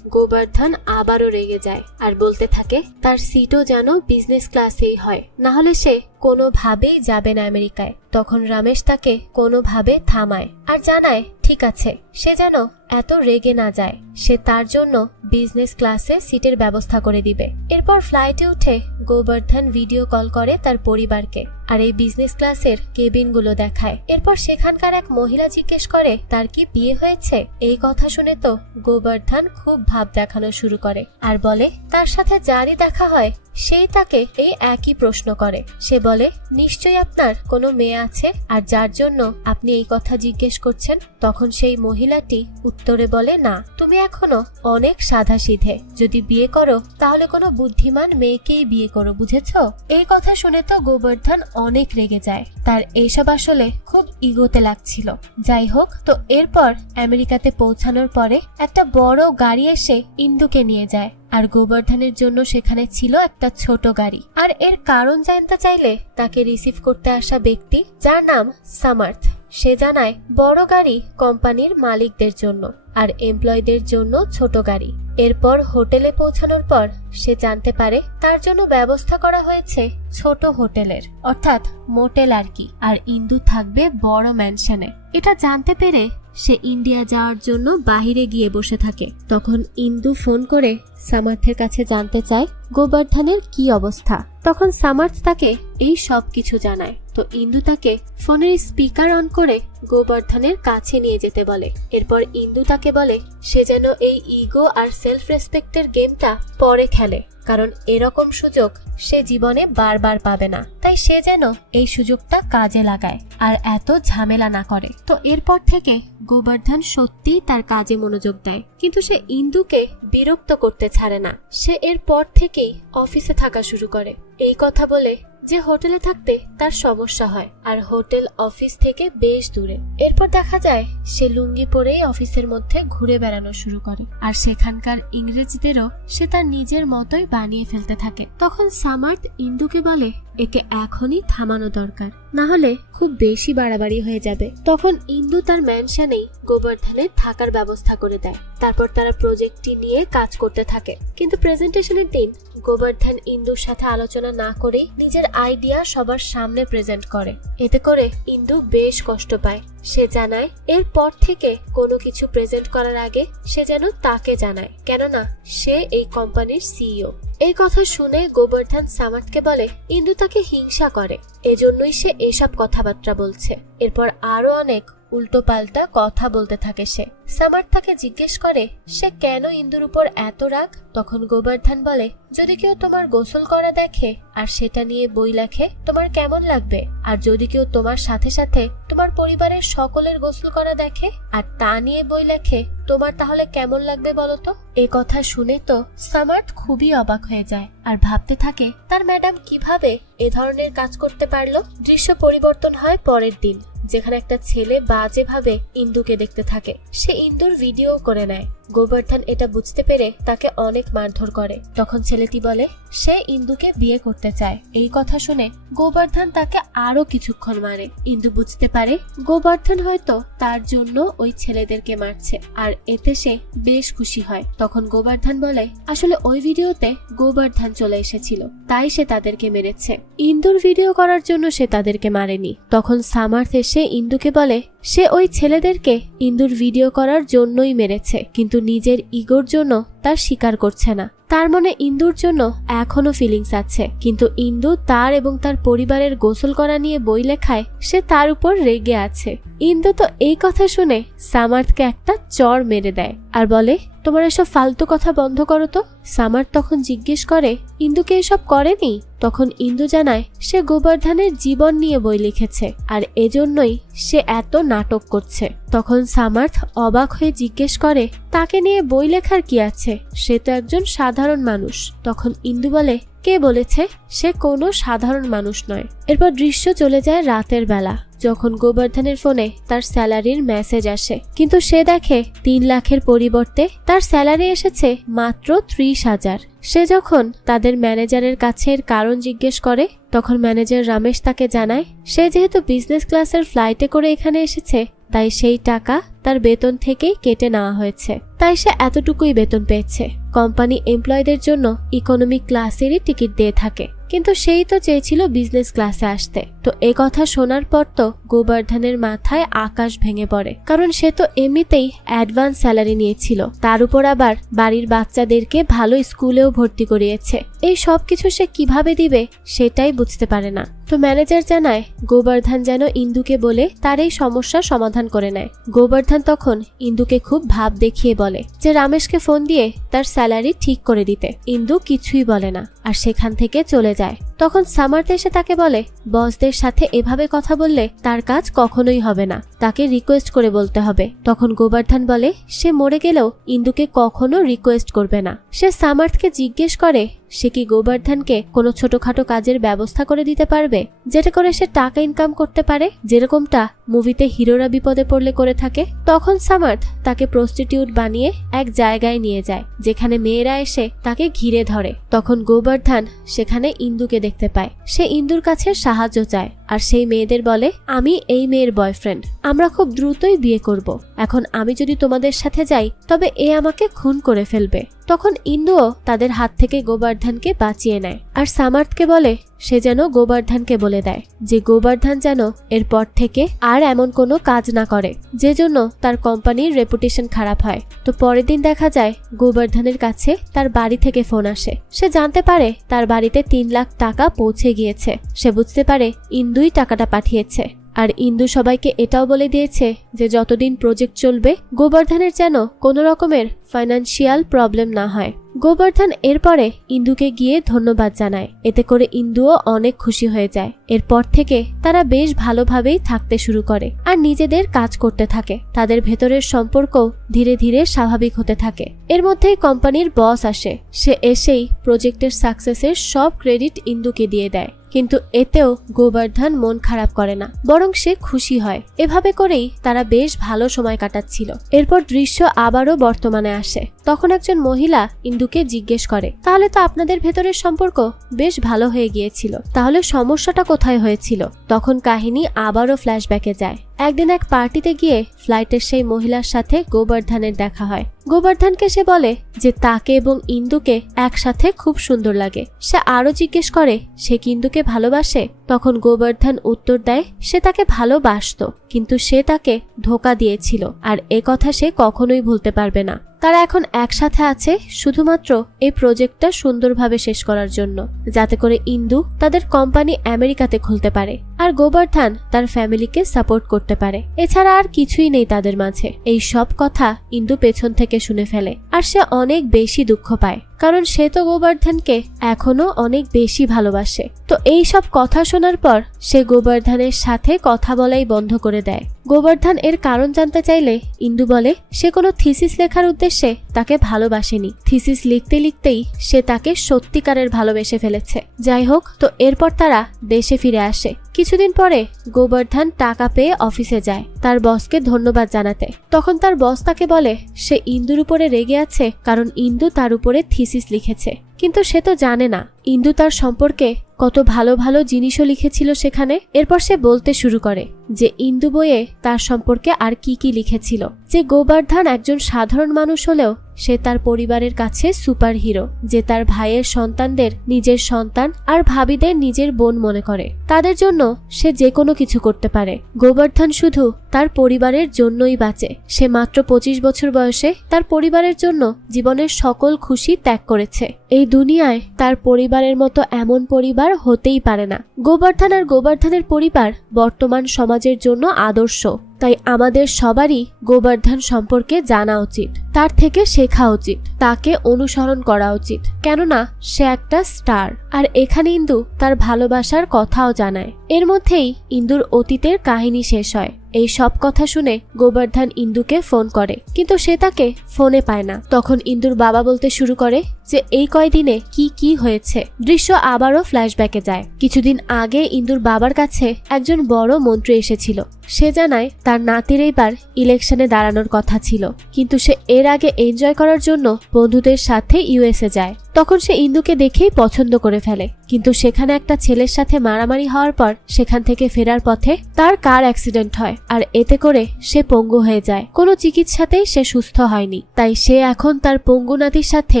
গোবর্ধন আবারও রেগে যায় আর বলতে থাকে তার সিটও যেন বিজনেস ক্লাসেই হয়, না হলে সে কোনোভাবেই যাবে না আমেরিকায়। তখন রমেশ তাকে কোনোভাবে থামায় আর জানায় ঠিক আছে, সে যেন এত রেগে না যায়, সে তার জন্য বিজনেস ক্লাসে সিটের ব্যবস্থা করে দিবে। এরপর ফ্লাইটে উঠে গোবর্ধন ভিডিও কল করে তার পরিবারকে আর এই বিজনেস ক্লাসের কেবিনগুলো দেখায়। এরপর সেখানকার এক মহিলা জিজ্ঞেস করে তার কি বিয়ে হয়েছে। এই কথা শুনে তো গোবর্ধন খুব ভাব দেখানো শুরু করে আর বলে তার সাথে যারই দেখা হয় সেই তাকে এই একই প্রশ্ন করে। সে বলে নিশ্চয়ই আপনার কোনো মেয়ে আছে আর যার জন্য আপনি এই কথা জিজ্ঞেস করছেন। তখন সেই মহিলাটি উত্তরে বলে না, তুমি এখনো অনেক সাধাসিধে, যদি বিয়ে করো তাহলে কোনো বুদ্ধিমান মেয়েকেই বিয়ে করো, বুঝেছো। এই কথা শুনে তো গোবর্ধন অনেক রেগে যায়, তার এইসব আসলে খুব ইগোতে লাগছিল। যাই হোক, তো এরপর আমেরিকাতে পৌঁছানোর পরে একটা বড় গাড়ি এসে ইন্দুকে নিয়ে যায় আর গোবর্ধনের জন্য সেখানে ছিল একটা ছোট গাড়ি। আর এর কারণ জানতে চাইলে তাকে রিসিভ করতে আসা ব্যক্তি, যার নাম সামার্থ, সে জানায় বড় গাড়ি কোম্পানির মালিকদের জন্য আর এমপ্লয়ীদের জন্য ছোট গাড়ি। এরপর হোটেলে পৌঁছানোর পর সে জানতে পারে তার জন্য ব্যবস্থা করা হয়েছে ছোট হোটেলের, অর্থাৎ মোটেল আর কি, আর ইন্দু থাকবে বড় ম্যানশনে। এটা জানতে পেরে সে ইন্ডিয়া যাওয়ার জন্য বাহিরে গিয়ে বসে থাকে। তখন ইন্দু ফোন করে সামার্থের কাছে জানতে চায় গোবর্ধনের কি অবস্থা। তখন সামার্থ তাকে এই সব কিছু জানায়। তো ইন্দু তাকে ফোনের স্পিকার অন করে গোবর্ধনের কাছে নিয়ে যেতে বলে। এরপর ইন্দু তাকে বলে সে যেন এই ইগো আর সেলফ রেসপেক্টের গেমটা পরে খেলে, কারণ এরকম সুযোগ সে জীবনে বারবার পাবে না, তাই সে যেন এই সুযোগটা কাজে লাগায় আর এত ঝামেলা না করে। তো এরপর থেকে গোবর্ধন সত্যিই তার কাজে মনোযোগ দেয়, কিন্তু সে ইন্দুকে বিরক্ত করতে ছাড়ে না। সে এরপর থেকেই অফিসে থাকা শুরু করে। এই কথা বলে যে হোটেলে থাকতে তার সমস্যা হয় আর হোটেল অফিস থেকে বেশ দূরে। এরপর দেখা যায় সে লুঙ্গি পরেই অফিসের মধ্যে ঘুরে বেড়ানো শুরু করে আর সেখানকার ইংরেজিদেরও সে তার নিজের মতোই বানিয়ে ফেলতে থাকে। তখন সামার্থ ইন্দুকে বলে একে এখনই থামানো দরকার, না হলে খুব বেশি বাড়াবাড়ি হয়ে যাবে। তখন ইন্দু তার ম্যানশনেই গোবর্ধনের থাকার ব্যবস্থা করে দেয়। তারপর তারা প্রজেক্টটি নিয়ে কাজ করতে থাকে। কিন্তু প্রেজেন্টেশনের দিন গোবর্ধন ইন্দুর সাথে আলোচনা না করেই নিজের আইডিয়া সবার সামনে প্রেজেন্ট করে। এতে করে ইন্দু বেশ কষ্ট পায়। সে জানায় এরপর থেকে কোনো কিছু প্রেজেন্ট করার আগে সে যেন তাকে জানায়, কেননা সে এই কোম্পানির সিইও। এই কথা শুনে গোবর্ধন সামার্থকে বলে ইন্দু তাকে হিংসা করে, এজন্যই সে এসব কথাবার্তা বলছে। এরপর আরো অনেক উল্টো পাল্টা কথা বলতে থাকে সে। সামার্থ তাকে জিজ্ঞেস করে সে কেন ইন্দুর উপর এত রাগ। তখন গোবর্ধন বলে যদি কেউ তোমার গোসল করা দেখে আর সেটা নিয়ে বই লেখে তোমার কেমন লাগবে, আর যদি কেউ তোমার সাথে সাথে তোমার পরিবারের সকলের গোসল করা দেখে আর তা নিয়ে বই লেখে তোমার তাহলে কেমন লাগবে বলতো। এ কথা শুনে তো সামার্থ খুবই অবাক হয়ে যায় আর ভাবতে থাকে তার ম্যাডাম কিভাবে এ ধরনের কাজ করতে পারলো। দৃশ্য পরিবর্তন হয় পরের দিন, যেখানে একটা ছেলে বাজেভাবে ইন্দুকে দেখতে থাকে। সে ইন্দুর ভিডিও করে নেয়। গোবর্ধন এটা বুঝতে পেরে তাকে অনেক মারধর করে। তখন ছেলেটি বলে সে ইন্দুকে বিয়ে করতে চায়। এই কথা শুনে গোবর্ধন তাকে আরো কিছুক্ষণ মারে। ইন্দু বুঝতে পারে গোবর্ধন হয়তো তার জন্য ওই ছেলেদেরকে মারছে আর এতে সে বেশ খুশি হয়। তখন গোবর্ধন বলে আসলে ওই ভিডিওতে গোবর্ধন চলে এসেছিল, তাই সে তাদেরকে মেরেছে, ইন্দুর ভিডিও করার জন্য সে তাদেরকে মারেনি। তখন সামার্থ এসে ইন্দুকে বলে সে ওই ছেলেদেরকে ইন্দুর ভিডিও করার জন্যই মেরেছে, কিন্তু নিজের ইগোর জন্য তার স্বীকার করছে না। তার মনে ইন্দুর জন্য এখনো ফিলিংস আছে, কিন্তু ইন্দু তার এবং তার পরিবারের গোসল করা নিয়ে বই লেখায় সে তার উপর রেগে আছে। ইন্দু তো এই কথা শুনে সামার্থকে একটা চড় মেরে দেয় আর বলে তোমার এসব ফালতু কথা বন্ধ করো তো। সামার্থ তখন জিজ্ঞেস করে ইন্দুকে এসব করেনি, তখন ইন্দু জানায় সে গোবর্ধনের জীবন নিয়ে বই লিখেছে আর এজন্যই সে এত নাটক করছে। তখন সামার্থ অবাক হয়ে জিজ্ঞেস করে, তাকে নিয়ে বই লেখার কি আছে, সে তো একজন সাধারণ মানুষ। তখন ইন্দু বলে, কে বলেছে সে কোনো সাধারণ মানুষ নয়। এরপর দৃশ্য চলে যায় রাতের বেলা, যখন গোবর্ধনের ফোনে তার স্যালারির মেসেজ আসে, কিন্তু সে দেখে 3 লাখের পরিবর্তে তার স্যালারি এসেছে মাত্র 30,000। সে যখন তাদের ম্যানেজারের কাছে এর কারণ জিজ্ঞেস করে, তখন ম্যানেজার রমেশ তাকে জানায় সে যেহেতু বিজনেস ক্লাসের ফ্লাইটে করে এখানে এসেছে, তাই সেই টাকা তার বেতন থেকেই কেটে নেওয়া হয়েছে, তাই সে এতটুকুই বেতন পেয়েছে। কোম্পানি এমপ্লয়ীদের জন্য ইকোনমি ক্লাসেরই টিকিট দিয়ে থাকে, কিন্তু সেই তো চেয়েছিল বিজনেস ক্লাসে আসতে। তো এ কথা শোনার পর তো গোবর্ধনের মাথায় আকাশ ভেঙে পড়ে, কারণ সে তো এমনিতেই অ্যাডভান্স স্যালারি নিয়েছিল, তার উপর আবার বাড়ির বাচ্চাদেরকে ভালো স্কুলেও ভর্তি করিয়েছে। এই সব কিছু সে কিভাবে দিবে সেটাই বুঝতে পারে না। তো ম্যানেজার জানায় গোবর্ধন যেন ইন্দুকে বলে তার এই সমস্যার সমাধান করে নেয়। গোবর্ধন তখন ইন্দুকে খুব ভাব দেখিয়ে বলে যে রমেশকে ফোন দিয়ে তার স্যালারি ঠিক করে দিতে। ইন্দু কিছুই বলে না আর সেখান থেকে চলে যায়। তখন সামার্থ এসে তাকে বলে, বসদের সাথে এভাবে কথা বললে তার কাজ কখনোই হবে না, তাকে রিকোয়েস্ট করে বলতে হবে। তখন গোবর্ধন বলে সে মরে গেলেও ইন্দুকে কখনো রিকোয়েস্ট করবে না। সে সামার্থকে জিজ্ঞেস করে সে কি গোবর্ধনকে কোনো ছোটখাটো কাজের ব্যবস্থা করে দিতে পারবে, যেটা করে সে টাকা ইনকাম করতে পারে, যেরকমটা মুভিতে হিরোরা বিপদে পড়লে করে থাকে। তখন সামার্থ তাকে প্রস্টিটিউট বানিয়ে এক জায়গায় নিয়ে যায়, যেখানে মেয়েরা এসে তাকে ঘিরে ধরে। তখন গোবর্ধন সেখানে ইন্দুকে দেখতে পায়। সে ইন্দুর কাছে সাহায্য চায় আর সেই মেয়েদের বলে, আমি এই মেয়ের বয়ফ্রেন্ড, আমরা খুব দ্রুতই বিয়ে করব। এখন আমি যদি তোমাদের সাথে যাই তবে এ আমাকে খুন করে ফেলবে। তখন ইন্দুও তাদের হাত থেকে গোবর্ধনকে বাঁচিয়ে নেয় আর সামার্থকে বলে সে যেন গোবর্ধনকে বলে দেয় যে গোবর্ধন যেন এরপর থেকে আর এমন কোনো কাজ না করে যে জন্য তার কোম্পানির রেপুটেশন খারাপ হয়। তো পরের দিন দেখা যায় গোবর্ধনের কাছে তার বাড়ি থেকে ফোন আসে। সে জানতে পারে তার বাড়িতে 3 লাখ টাকা পৌঁছে গিয়েছে। সে বুঝতে পারে ইন্দুই টাকাটা পাঠিয়েছে। আর ইন্দু সবাইকে এটাও বলে দিয়েছে যে যতদিন প্রজেক্ট চলবে গোবর্ধনের যেন কোনো রকমের ফাইন্যান্সিয়াল প্রবলেম না হয়। গোবর্ধন এরপরে ইন্দুকে গিয়ে ধন্যবাদ জানায়, এতে করে ইন্দুও অনেক খুশি হয়ে যায়। এরপর থেকে তারা বেশ ভালোভাবেই থাকতে শুরু করে আর নিজেদের কাজ করতে থাকে। তাদের ভেতরের সম্পর্ক ধীরে ধীরে স্বাভাবিক হতে থাকে। এর মধ্যেই কোম্পানির বস আসে। সে এসেই প্রজেক্টের সাকসেসের সব ক্রেডিট ইন্দুকে দিয়ে দেয়, কিন্তু এতেও গোবর্ধন মন খারাপ করে না, বরং সে খুশি হয়। এভাবে করেই তারা বেশ ভালো সময় কাটাচ্ছিল। এরপর দৃশ্য আবারও বর্তমানে আসে। তখন একজন মহিলা ইন্দুকে জিজ্ঞেস করে, তাহলে তো আপনাদের ভেতরের সম্পর্ক বেশ ভালো হয়ে গিয়েছিল, তাহলে সমস্যাটা কোথায় হয়েছিল? তখন কাহিনী আবারও ফ্ল্যাশব্যাকে যায়। একদিন এক পার্টিতে গিয়ে ফ্লাইটের সেই মহিলার সাথে গোবর্ধনের দেখা হয়। গোবর্ধনকে সে বলে যে তাকে এবং ইন্দুকে একসাথে খুব সুন্দর লাগে। সে আরো জিজ্ঞেস করে সে কি ইন্দুকে ভালোবাসে। তখন গোবর্ধন উত্তর দেয় সে তাকে ভালোবাসতো, কিন্তু সে তাকে ধোঁকা দিয়েছিল আর এ কথা সে কখনোই ভুলতে পারবে না। তারা এখন একসাথে আছে শুধুমাত্র এই প্রজেক্টটা সুন্দরভাবে শেষ করার জন্য, যাতে করে ইন্দু তাদের কোম্পানি আমেরিকাতে খুলতে পারে আর গোবর্ধন তার ফ্যামিলিকে সাপোর্ট করতে পারে। এছাড়া আর কিছুই নেই তাদের মাঝে। এই সব কথা ইন্দু পেছন থেকে শুনে ফেলে আর সে অনেক বেশি দুঃখ পায়, কারণ সে তো গোবর্ধনকে এখনো অনেক বেশি ভালোবাসে। তো এই সব কথা শোনার পর সে গোবর্ধনের সাথে কথা বলাই বন্ধ করে দেয়। গোবর্ধন এর কারণ জানতে চাইলে ইন্দু বলে সে কোনো থিসিস লেখার উদ্দেশ্যে তাকে ভালোবাসেনি, থিসিস লিখতে লিখতেই সে তাকে সত্যিকারের ভালোবেসে ফেলেছে। যাই হোক, তো এরপর তারা দেশে ফিরে আসে। কিছুদিন পরে গোবর্ধন টাকা পেয়ে অফিসে যায় তার বসকে ধন্যবাদ জানাতে। তখন তার বস তাকে বলে সে ইন্দুর উপরে রেগে আছে কারণ ইন্দু তার উপরে থিসিস লিখেছে, কিন্তু সে তো জানে না ইন্দু তার সম্পর্কে কত ভালো ভালো জিনিসও লিখেছিল সেখানে। এরপর সে বলতে শুরু করে যে ইন্দু বইয়ে তার সম্পর্কে আর কি কি লিখেছিল, যে গোবর্ধন একজন সাধারণ মানুষ হলেও সে তার পরিবারের কাছে সুপার হিরো, যে তার ভাইয়ের সন্তানদের নিজের সন্তান আর ভাবিদের নিজের বোন মনে করে, তাদের জন্য সে যে কোনো কিছু করতে পারে। গোবর্ধন শুধু তার পরিবারের জন্যই বাঁচে। সে মাত্র 25 বছর বয়সে তার পরিবারের জন্য জীবনের সকল খুশি ত্যাগ করেছে। এই দুনিয়ায় তার পরিবারের মতো এমন পরিবার হতেই পারে না। গোবর্ধন আর গোবর্ধনের পরিবার বর্তমান সমাজের জন্য আদর্শ, তাই আমাদের সবারই গোবর্ধন সম্পর্কে জানা উচিত। তার থেকে শেখা উচিত, তাকে অনুসরণ করা উচিত, কেননা সে একটা স্টার। আর এখানে ইন্দু তার ভালোবাসার কথাও জানায়। এর মধ্যেই ইন্দুর অতীতের কাহিনী শেষ হয়। এই সব কথা শুনে গোবর্ধন ইন্দুকে ফোন করে, কিন্তু সে তাকে ফোনে পায় না। তখন ইন্দুর বাবা বলতে শুরু করে যে এই কয়দিনে কি কি হয়েছে। দৃশ্য আবারও ফ্ল্যাশব্যাকে যায়। কিছুদিন আগে ইন্দুর বাবার কাছে একজন বড় মন্ত্রী এসেছিল। সে জানায় তার নাতির এইবার ইলেকশনে দাঁড়ানোর কথা ছিল, কিন্তু সে এর আগে এনজয় করার জন্য বন্ধুদের সাথে ইউএসএ যায়। তখন সে ইন্দুকে দেখেই পছন্দ করে ফেলে, কিন্তু সেখানে একটা ছেলের সাথে মারামারি হওয়ার পর সেখান থেকে ফেরার পথে তার কার অ্যাক্সিডেন্ট হয়, আর এতে করে সে পঙ্গু হয়ে যায়। কোনো চিকিৎসাতেই সে সুস্থ হয়নি। তাই সে এখন তার পঙ্গু নাতির সাথে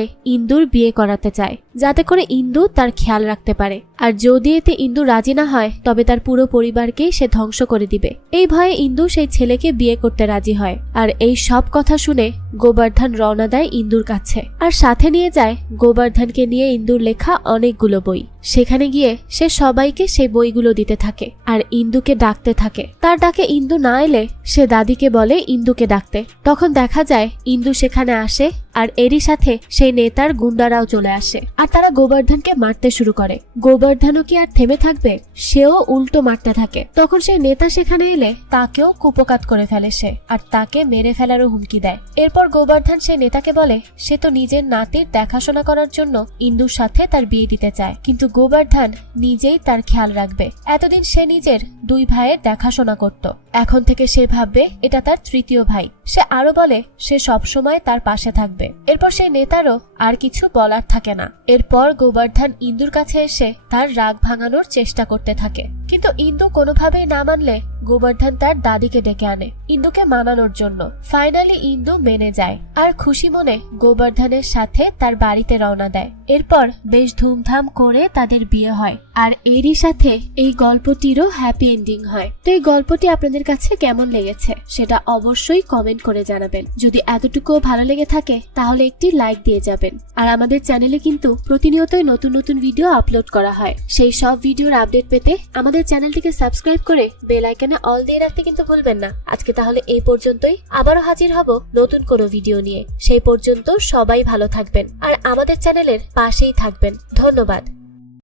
ইন্দুর বিয়ে করাতে চায়, যাতে করে ইন্দু তার খেয়াল রাখতে পারে। আর যদি এতে ইন্দু রাজি না হয় তবে তার পুরো পরিবারকেই সে ধ্বংস করে দিবে। এই ভয়ে ইন্দু সেই ছেলেকে বিয়ে করতে রাজি হয়। আর এই সব কথা শুনে গোবর্ধন রওনা দেয় ইন্দুর কাছে, আর সাথে নিয়ে যায় গোবর্ধনকে নিয়ে ইন্দুর লেখা অনেকগুলো বই। সেখানে গিয়ে সে সবাইকে সেই বইগুলো দিতে থাকে আর ইন্দুকে ডাকতে থাকে। তার ডাকে ইন্দু না এলে সে দাদিকে বলে ইন্দুকে ডাকতে। তখন দেখা যায় ইন্দু সেখানে আসে, আর এরই সাথে সেই নেতার গুন্ডারাও চলে আসে, আর তারা গোবর্ধনকে মারতে শুরু করে। গোবর্ধনও কি আর থেমে থাকবে? সেও উল্টো মারতে থাকে। তখন সেই নেতা সেখানে এলে তাকেও কুপকাত করে ফেলে সে, আর তাকে মেরে ফেলারও হুমকি দেয়। এরপর গোবর্ধন সেই নেতাকে বলে সে তো নিজের নাতির দেখাশোনা করার জন্য ইন্দুর সাথে তার বিয়ে দিতে চায়, কিন্তু গোবর্ধন নিজেই তার খেয়াল রাখবে। এতদিন সে নিজের দুই ভাইয়ের দেখাশোনা করত, এখন থেকে সে ভাববে এটা তার তৃতীয় ভাই। সে আরো বলে সে সবসময় তার পাশে থাকবে। এরপর সেই নেতারও আর কিছু বলার থাকে না। এরপর গোবর্ধন ইন্দুর কাছে এসে তার রাগ ভাঙানোর চেষ্টা করতে থাকে, কিন্তু ইন্দু কোনোভাবেই না মানলে গোবর্ধন তার দাদিকে ডেকে আনে ইন্দুকে মানানোর জন্য। ফাইনালি ইন্দু মেনে যায় আর খুশি মনে গোবর্ধনের সাথে তার বাড়িতে রওনা দেয়। এরপর বেশ ধুমধাম করে তাদের বিয়ে হয়, আর এরই সাথে এই গল্পটিরও হ্যাপি এন্ডিং হয়। তো এই গল্পটি আপনাদের কাছে কেমন লেগেছে সেটা অবশ্যই কমেন্ট করে জানাবেন। যদি এতটুকুও ভালো লেগে থাকে তাহলে একটি লাইক দিয়ে যাবেন। আর আমাদের চ্যানেলে কিন্তু প্রতিনিয়তই নতুন নতুন ভিডিও আপলোড করা হয়। সেই সব ভিডিওর আপডেট পেতে আমাদের চ্যানেলটিকে সাবস্ক্রাইব করে বেল আইকনে অল দিয়ে রাখতে কিন্তু ভুলবেন না। আজকে তাহলে এই পর্যন্তই, আবারও হাজির হব নতুন কোনো ভিডিও নিয়ে। সেই পর্যন্ত সবাই ভালো থাকবেন আর আমাদের চ্যানেলের পাশেই থাকবেন। ধন্যবাদ।